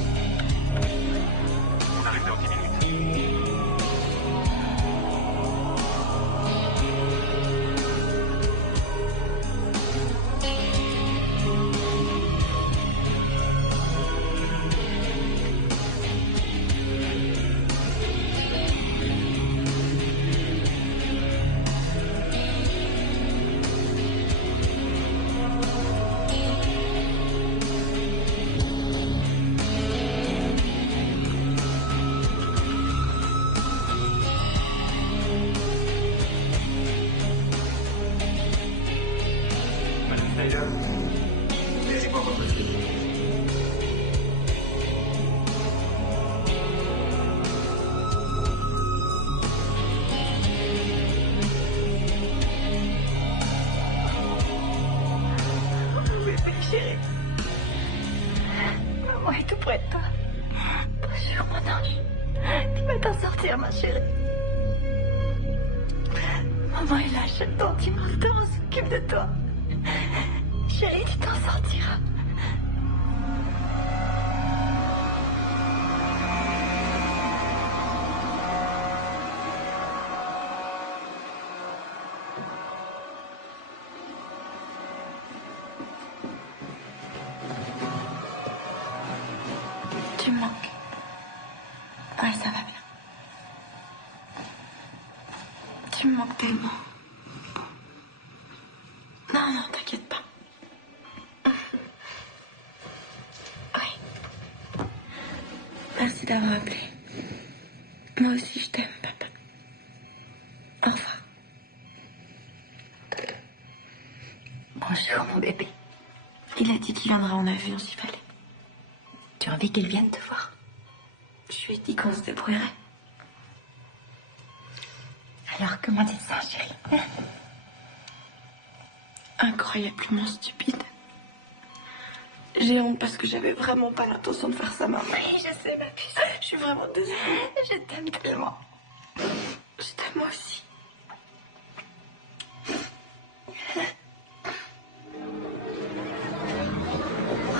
On arrive dans 10 minutes. chérie. Maman est tout près de toi. Bonjour, mon ange. Tu vas t'en sortir, ma chérie. Maman est là, je t'en dis, on s'occupe de toi. Chérie, tu t'en sortiras. Tu me manques. Oui, ça va bien. Tu me manques tellement. Non, non, t'inquiète pas. Oui. Merci d'avoir appelé. Moi aussi, je t'aime, papa. Au revoir. Bonjour, mon bébé. Il a dit qu'il viendra en avion s'il fallait. Tu as envie qu'il vienne te voir? Je lui ai dit qu'on se débrouillerait. Alors, comment dites ça, chérie? Incroyablement stupide. J'ai honte parce que j'avais vraiment pas l'intention de faire ça, maman. Oui, je sais, ma puce. Je suis vraiment désolée. Je t'aime tellement. Je t'aime moi aussi.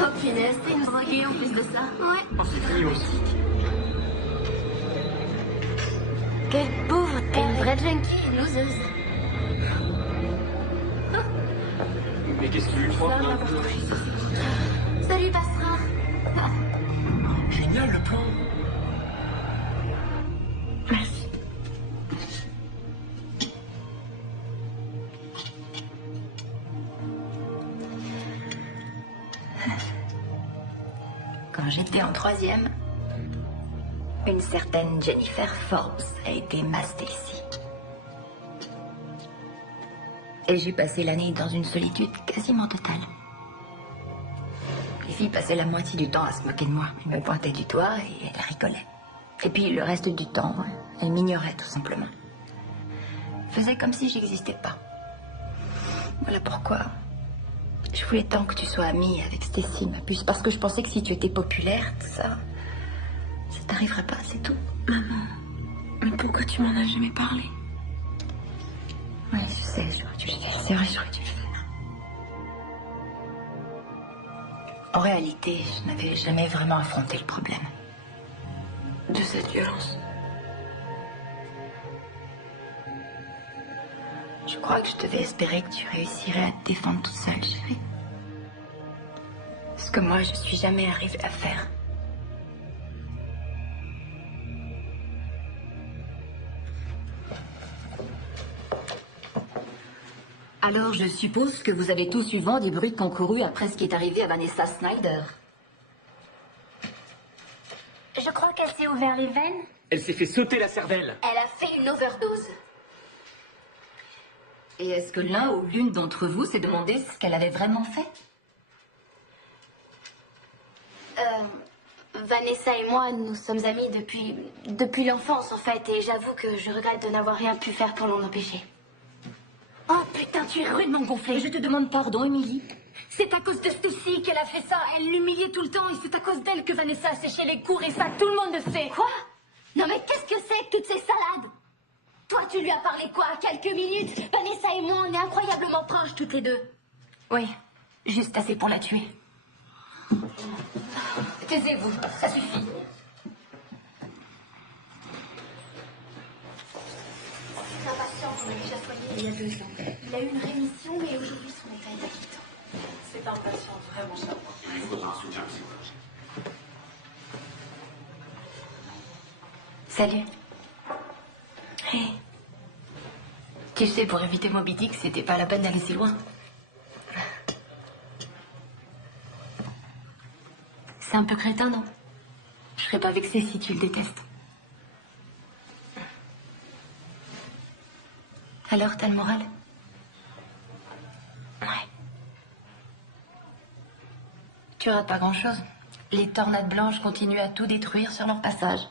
Oh punaise, t'es une droguée en plus de ça. Ouais. Oh, c'est fini aussi. Quelle pauvre, t'es une vraie junkie, une loseuse. Mais qu'est-ce que tu lui crois? Ça lui passera. Génial le plan. Merci. Quand j'étais en 3e, une certaine Jennifer Forbes a été ma Stacy. Et j'ai passé l'année dans une solitude quasiment totale. Les filles passaient la moitié du temps à se moquer de moi. Elles me pointaient du doigt et elles rigolaient. Et puis le reste du temps, elles m'ignoraient tout simplement. Faisaient comme si j'existais pas. Voilà pourquoi je voulais tant que tu sois amie avec Stacy, ma puce, parce que je pensais que si tu étais populaire, tout ça t'arriverait pas, c'est tout. Maman, mais pourquoi tu m'en as jamais parlé? Oui, je sais, j'aurais dû le faire. C'est vrai, j'aurais dû le faire. En réalité, je n'avais jamais vraiment affronté le problème. De cette violence. Je crois que je devais espérer que tu réussirais à te défendre toute seule, chérie. Ce que moi, je suis jamais arrivée à faire. Alors, je suppose que vous avez tous eu vent des bruits qui ont couru après ce qui est arrivé à Vanessa Snyder. Je crois qu'elle s'est ouvert les veines. Elle s'est fait sauter la cervelle. Elle a fait une overdose. Et est-ce que l'un ou l'une d'entre vous s'est demandé ce qu'elle avait vraiment fait? Vanessa et moi, nous sommes amis depuis l'enfance, en fait, et j'avoue que je regrette de n'avoir rien pu faire pour l'en empêcher. Oh putain, tu es rudement gonflée. Je te demande pardon, Émilie. C'est à cause de Stacy qu'elle a fait ça. Elle l'humiliait tout le temps et c'est à cause d'elle que Vanessa a séché les cours et ça, tout le monde le sait. Quoi? Non mais qu'est-ce que c'est que toutes ces salades? Toi, tu lui as parlé quoi? Quelques minutes? Vanessa et moi, on est incroyablement proches toutes les deux. Oui, juste assez pour la tuer. Taisez-vous, ça suffit. C'est un patient qu'on a déjà soigné il y a 2 ans. Il a eu une rémission, mais aujourd'hui son état est inquiétant. C'est un patient vraiment charmant. Il faudra un soutien psychologique. Salut. Hey. Tu sais, pour éviter Moby Dick, c'était pas la peine d'aller si loin. C'est un peu crétin, non? Je serais pas vexée si tu le détestes. Alors, t'as le moral? Ouais. Tu rates pas grand-chose. Les tornades blanches continuent à tout détruire sur leur passage.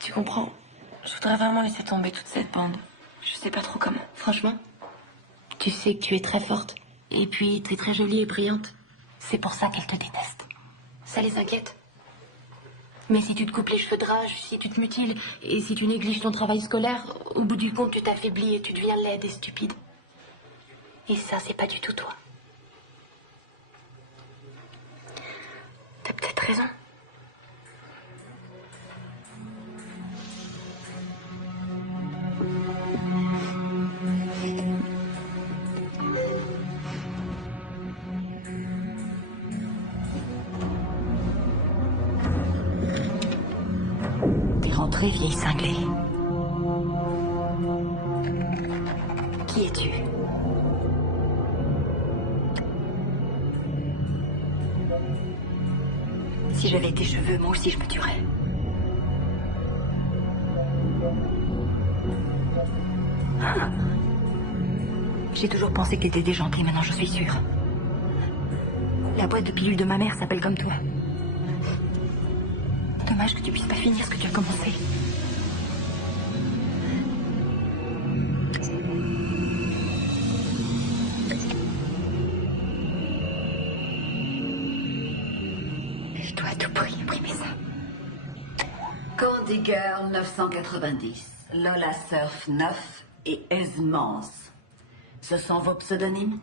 Tu comprends? Je voudrais vraiment laisser tomber toute cette bande. Je sais pas trop comment. Franchement, tu sais que tu es très forte. Et puis, t'es très jolie et brillante. C'est pour ça qu'elle te déteste. Ça les inquiète. Mais si tu te coupes les cheveux de rage, si tu te mutiles, et si tu négliges ton travail scolaire, au bout du compte, tu t'affaiblis et tu deviens laide et stupide. Et ça, c'est pas du tout toi. T'as peut-être raison. T'es rentrée, vieille cinglée. Qui es-tu? Si j'avais tes cheveux, moi aussi je me tuerais. Ah. J'ai toujours pensé que t'étais gentille, maintenant je suis sûre. La boîte de pilules de ma mère s'appelle comme toi. Dommage que tu puisses pas finir ce que tu as commencé. Je dois à tout prix imprimer ça. Candy Girl 990, Lola Surf 9 et Esmance. Ce sont vos pseudonymes?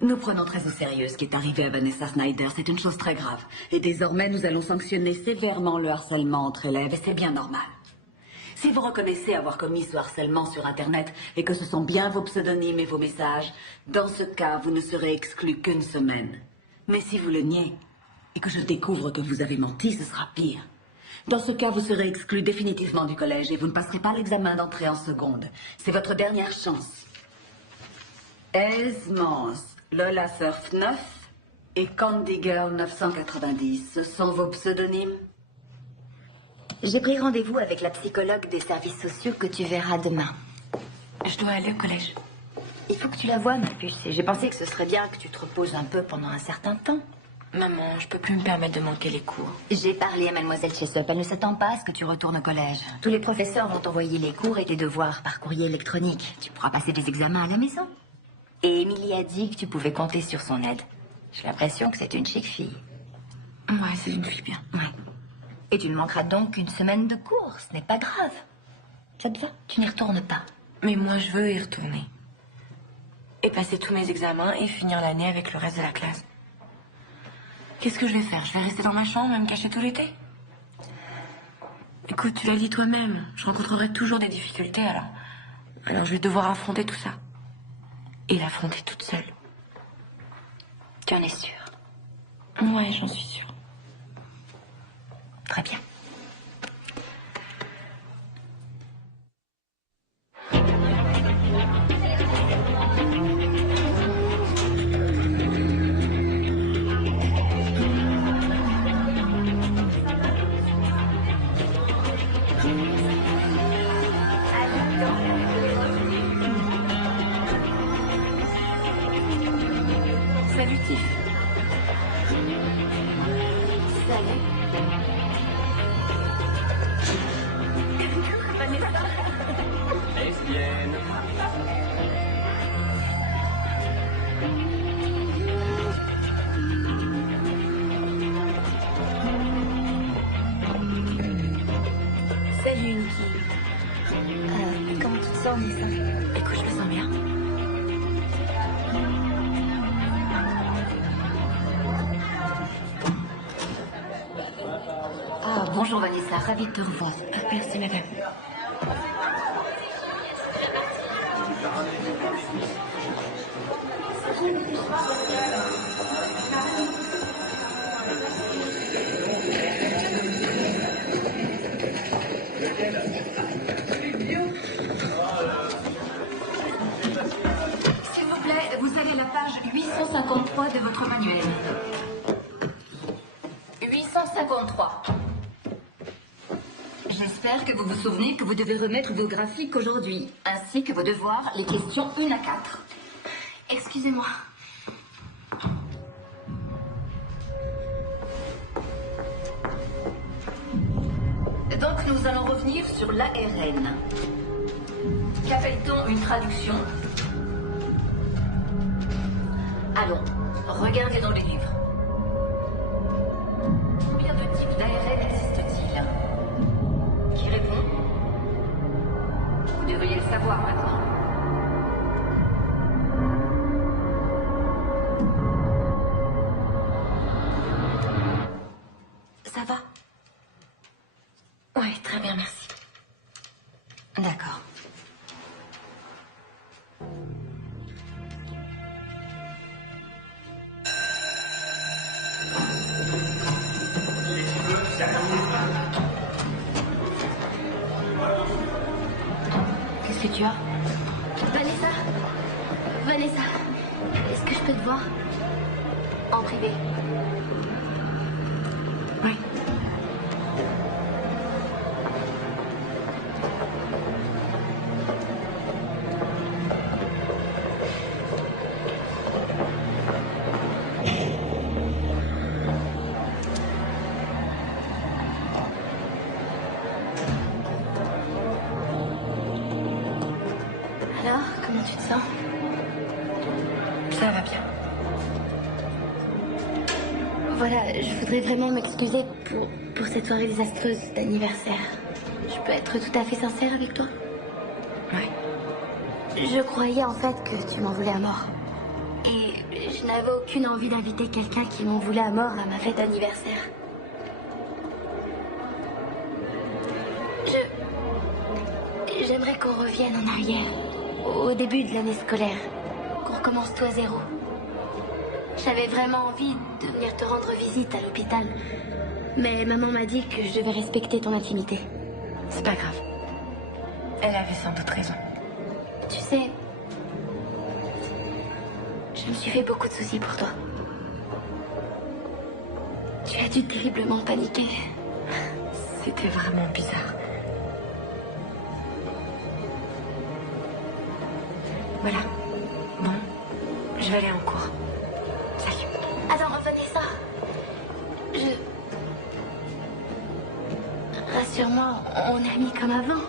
Nous prenons très au sérieux ce qui est arrivé à Vanessa Snyder. C'est une chose très grave. Et désormais, nous allons sanctionner sévèrement le harcèlement entre élèves. Et c'est bien normal. Si vous reconnaissez avoir commis ce harcèlement sur Internet et que ce sont bien vos pseudonymes et vos messages, dans ce cas, vous ne serez exclu qu'une semaine. Mais si vous le niez et que je découvre que vous avez menti, ce sera pire. Dans ce cas, vous serez exclu définitivement du collège et vous ne passerez pas l'examen d'entrée en seconde. C'est votre dernière chance. Esmance, Lola Surf 9 et Candy Girl 990, ce sont vos pseudonymes? J'ai pris rendez-vous avec la psychologue des services sociaux que tu verras demain. Je dois aller au collège. Il faut que tu la voies, ma puce. Et j'ai pensé que ce serait bien que tu te reposes un peu pendant un certain temps. Maman, je peux plus me permettre de manquer les cours. J'ai parlé à mademoiselle Chessup. Elle ne s'attend pas à ce que tu retournes au collège. Tous les professeurs vont t'envoyer les cours et tes devoirs par courrier électronique. Tu pourras passer des examens à la maison. Et Émilie a dit que tu pouvais compter sur son aide. J'ai l'impression que c'est une chic fille. Ouais, c'est une fille bien. Ouais. Et tu ne manqueras donc qu'une semaine de cours. Ce n'est pas grave. Ça te va? Tu n'y retournes pas. Mais moi, je veux y retourner. Et passer tous mes examens et finir l'année avec le reste de la classe. Qu'est-ce que je vais faire? Je vais rester dans ma chambre et me cacher tout l'été? Écoute, tu l'as dit toi-même. Je rencontrerai toujours des difficultés, alors je vais devoir affronter tout ça. Et l'affronter toute seule. Tu en es sûre? Ouais, j'en suis sûre. Très bien. Salut, Tiff. Salut. Lesbienne. Salut, Niki. Comment tu te sens, Lisa? Écoute, je me sens bien. Ah, bonjour Vanessa, ravie de te revoir. Merci, madame. S'il vous plaît, vous allez à la page 853 de votre manuel. 853. J'espère que vous vous souvenez que vous devez remettre vos graphiques aujourd'hui, ainsi que vos devoirs, les questions 1 à 4. Excusez-moi. Donc nous allons revenir sur l'ARN. Qu'appelle-t-on une traduction? Allons, regardez dans les livres. Combien de types d'ARN existent-il? Qui répond? Vous devriez le savoir maintenant. Ça va? Oui, très bien, merci. D'accord. Qu'est-ce que tu as? Vanessa? Vanessa, est-ce que je peux te voir? En privé. Oui. Alors, comment tu te sens? Ça va bien. Voilà, je voudrais vraiment m'excuser pour cette soirée désastreuse d'anniversaire. Je peux être tout à fait sincère avec toi? Oui. Je croyais en fait que tu m'en voulais à mort. Et je n'avais aucune envie d'inviter quelqu'un qui m'en voulait à mort à ma fête d'anniversaire. J'aimerais qu'on revienne en arrière, au début de l'année scolaire, qu'on recommence tout à zéro. J'avais vraiment envie de venir te rendre visite à l'hôpital, mais maman m'a dit que je devais respecter ton intimité. C'est pas grave. Elle avait sans doute raison. Tu sais, je me suis fait beaucoup de soucis pour toi. Tu as dû terriblement paniquer. C'était vraiment bizarre. Voilà. Bon, je vais aller en cours. Salut. Attends, Vanessa. Rassure-moi, on est amis comme avant.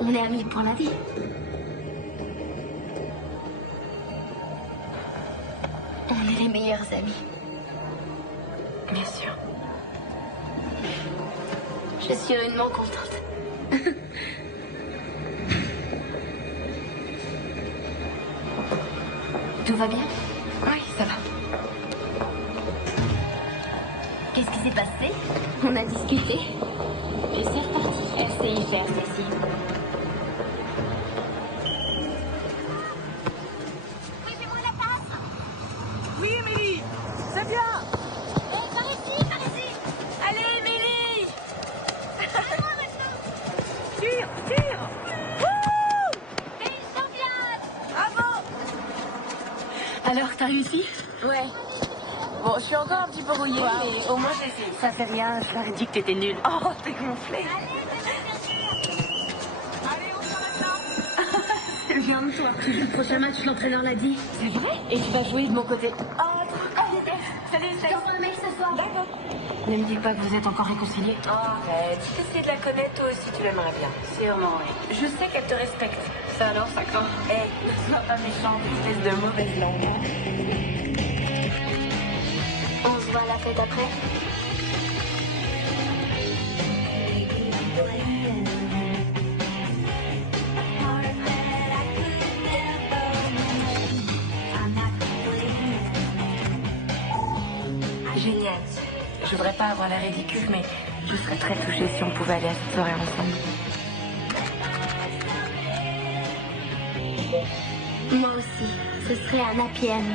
On est amis pour la vie. On est les meilleurs amis. Bien sûr. Je suis rudement contente. Tout va bien? Oui, ça va. Qu'est-ce qui s'est passé? On a discuté. Et c'est reparti. Elle sait y faire, celle-ci. Oui, fais-moi la passe. Oui, Émilie. C'est bien. Par ici, par ici. Allez, Émilie. À moi maintenant. Tire, tire. Wouh! T'es une championne. Bravo. Alors, t'as réussi? Ouais. Bon, je suis encore un petit peu rouillée, mais au moins j'ai essayé. Ça fait rien, je leur ai dit que t'étais nulle. Oh, t'es gonflée. Allez, on s'en maintenant. C'est bien de toi. Tu joues le prochain match, l'entraîneur l'a dit. C'est vrai? Et tu vas jouer de mon côté. Oh, salut, je t'envoie un mail ce soir. D'accord. Ne me dis pas que vous êtes encore réconciliés. Oh, arrête. Si t'essayais de la connaître, toi aussi tu l'aimerais bien. Sûrement, oui. Je sais qu'elle te respecte. Ça alors, ça craint. Hé, ne sois pas méchante, espèce de mauvaise langue. On se voit à la fête après. Génial. Je voudrais pas avoir l'air ridicule, mais je serais très touchée si on pouvait aller à cette soirée ensemble. Moi aussi. Ce serait un happy end.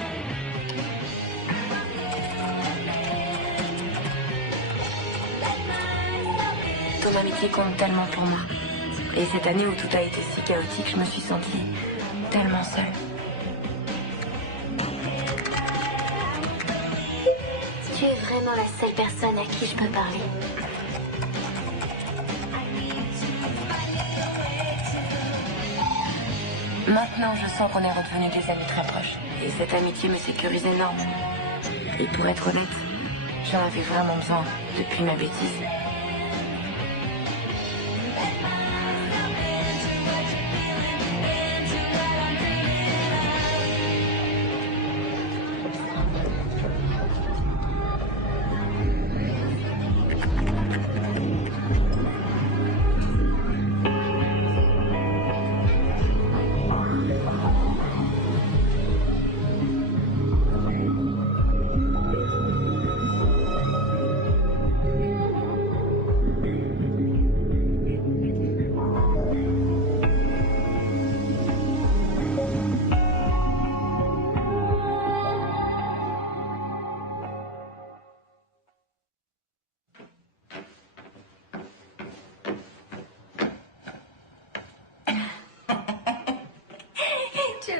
Ton amitié compte tellement pour moi. Et cette année où tout a été si chaotique, je me suis sentie tellement seule. Tu es vraiment la seule personne à qui je peux parler. Maintenant, je sens qu'on est redevenus des amis très proches. Et cette amitié me sécurise énormément. Et pour être honnête, j'en avais vraiment besoin depuis ma bêtise.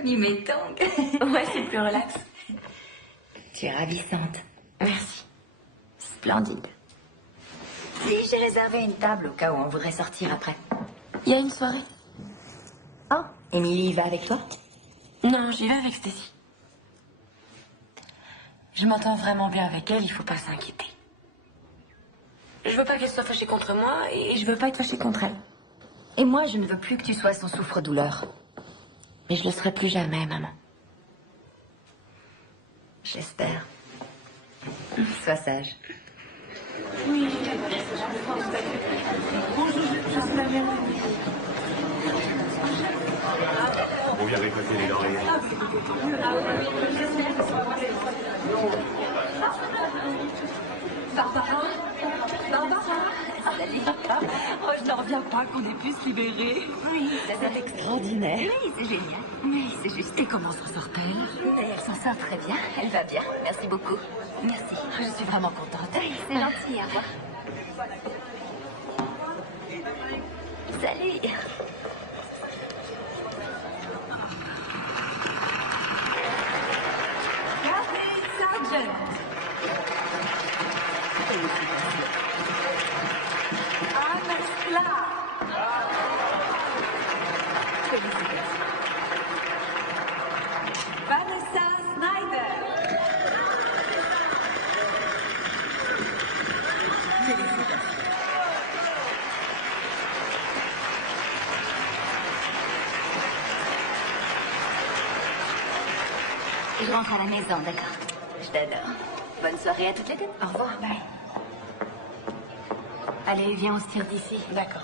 mis mes tongs. Ouais, c'est plus relax. Tu es ravissante. Merci. Splendide. Et j'ai réservé une table au cas où on voudrait sortir après. Il y a une soirée. Oh, Émilie va avec toi? Non, j'y vais avec Stacy. Je m'entends vraiment bien avec elle, il faut pas s'inquiéter. Je veux pas qu'elle soit fâchée contre moi et je veux pas être fâchée contre elle. Et moi, je ne veux plus que tu sois son souffre-douleur. Mais je le serai plus jamais, maman. J'espère. Sois sage. Oui. On vient récolter les lauriers. Barbara? Salut. Oh, je n'en reviens pas qu'on ait pu se libérer. Oui, c'est extraordinaire. Oui, c'est génial. Oui, c'est juste. Et comment s'en sort-elle? Mais elle s'en sort très bien. Elle va bien. Merci beaucoup. Merci. Je suis vraiment contente. Oui, c'est gentil à voir. Salut. Catherine Sargent. Anna Sklar. Vanessa Snyder. Je rentre à la maison, d'accord? Je t'adore. Bonne soirée à toutes les deux. Au revoir. Bye. Allez, viens, on se tire d'ici. D'accord.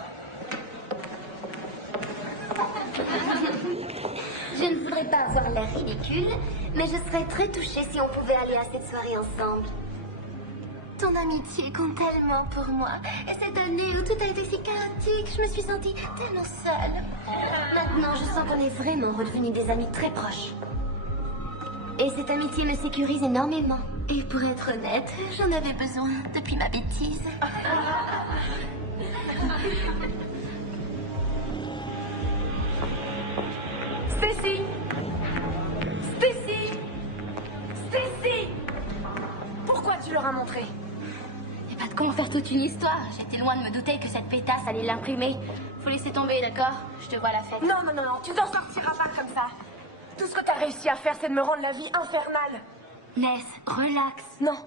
Je ne voudrais pas avoir l'air ridicule, mais je serais très touchée si on pouvait aller à cette soirée ensemble. Ton amitié compte tellement pour moi. Et cette année où tout a été si chaotique, je me suis sentie tellement seule. Maintenant, je sens qu'on est vraiment redevenus des amis très proches. Et cette amitié me sécurise énormément. Et pour être honnête, j'en avais besoin depuis ma bêtise. Stacy! Stacy! Stacy! Pourquoi tu leur as montré? Et pas de quoi en faire toute une histoire. J'étais loin de me douter que cette pétasse allait l'imprimer. Faut laisser tomber, d'accord? Je te vois à la fête. Non, non, non, non, tu t'en sortiras pas comme ça. Tout ce que t'as réussi à faire, c'est de me rendre la vie infernale. Ness, relax. Non.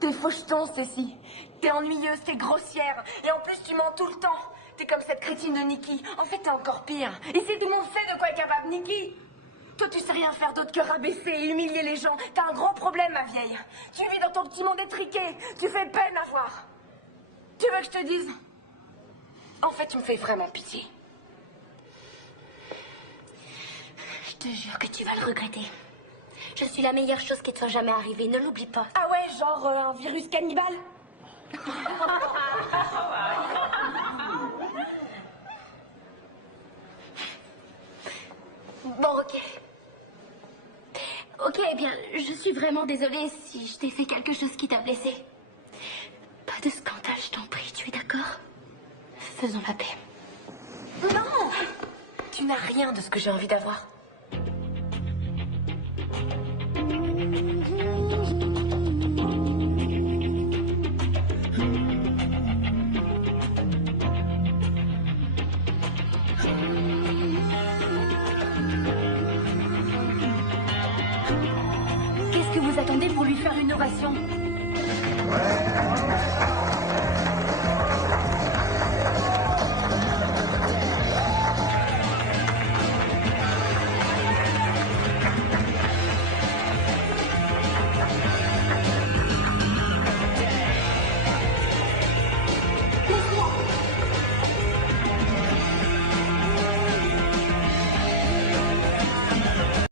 T'es faucheton, Stacy. T'es ennuyeuse, t'es grossière. Et en plus, tu mens tout le temps. T'es comme cette crétine de Nikki. En fait, t'es encore pire. Ici, tout le monde sait de quoi est capable Nikki. Toi, tu sais rien faire d'autre que rabaisser et humilier les gens. T'as un gros problème, ma vieille. Tu vis dans ton petit monde étriqué. Tu fais peine à voir. Tu veux que je te dise? En fait, tu me fais vraiment pitié. Je te jure que tu vas le regretter. Je suis la meilleure chose qui te soit jamais arrivée, ne l'oublie pas. Ah ouais, genre un virus cannibale? Bon, ok. Ok, eh bien, je suis vraiment désolée si je t'ai fait quelque chose qui t'a blessée. Pas de scandale, je t'en prie, tu es d'accord? Faisons la paix. Non! Tu n'as rien de ce que j'ai envie d'avoir. Qu'est-ce que vous attendez pour lui faire une ovation?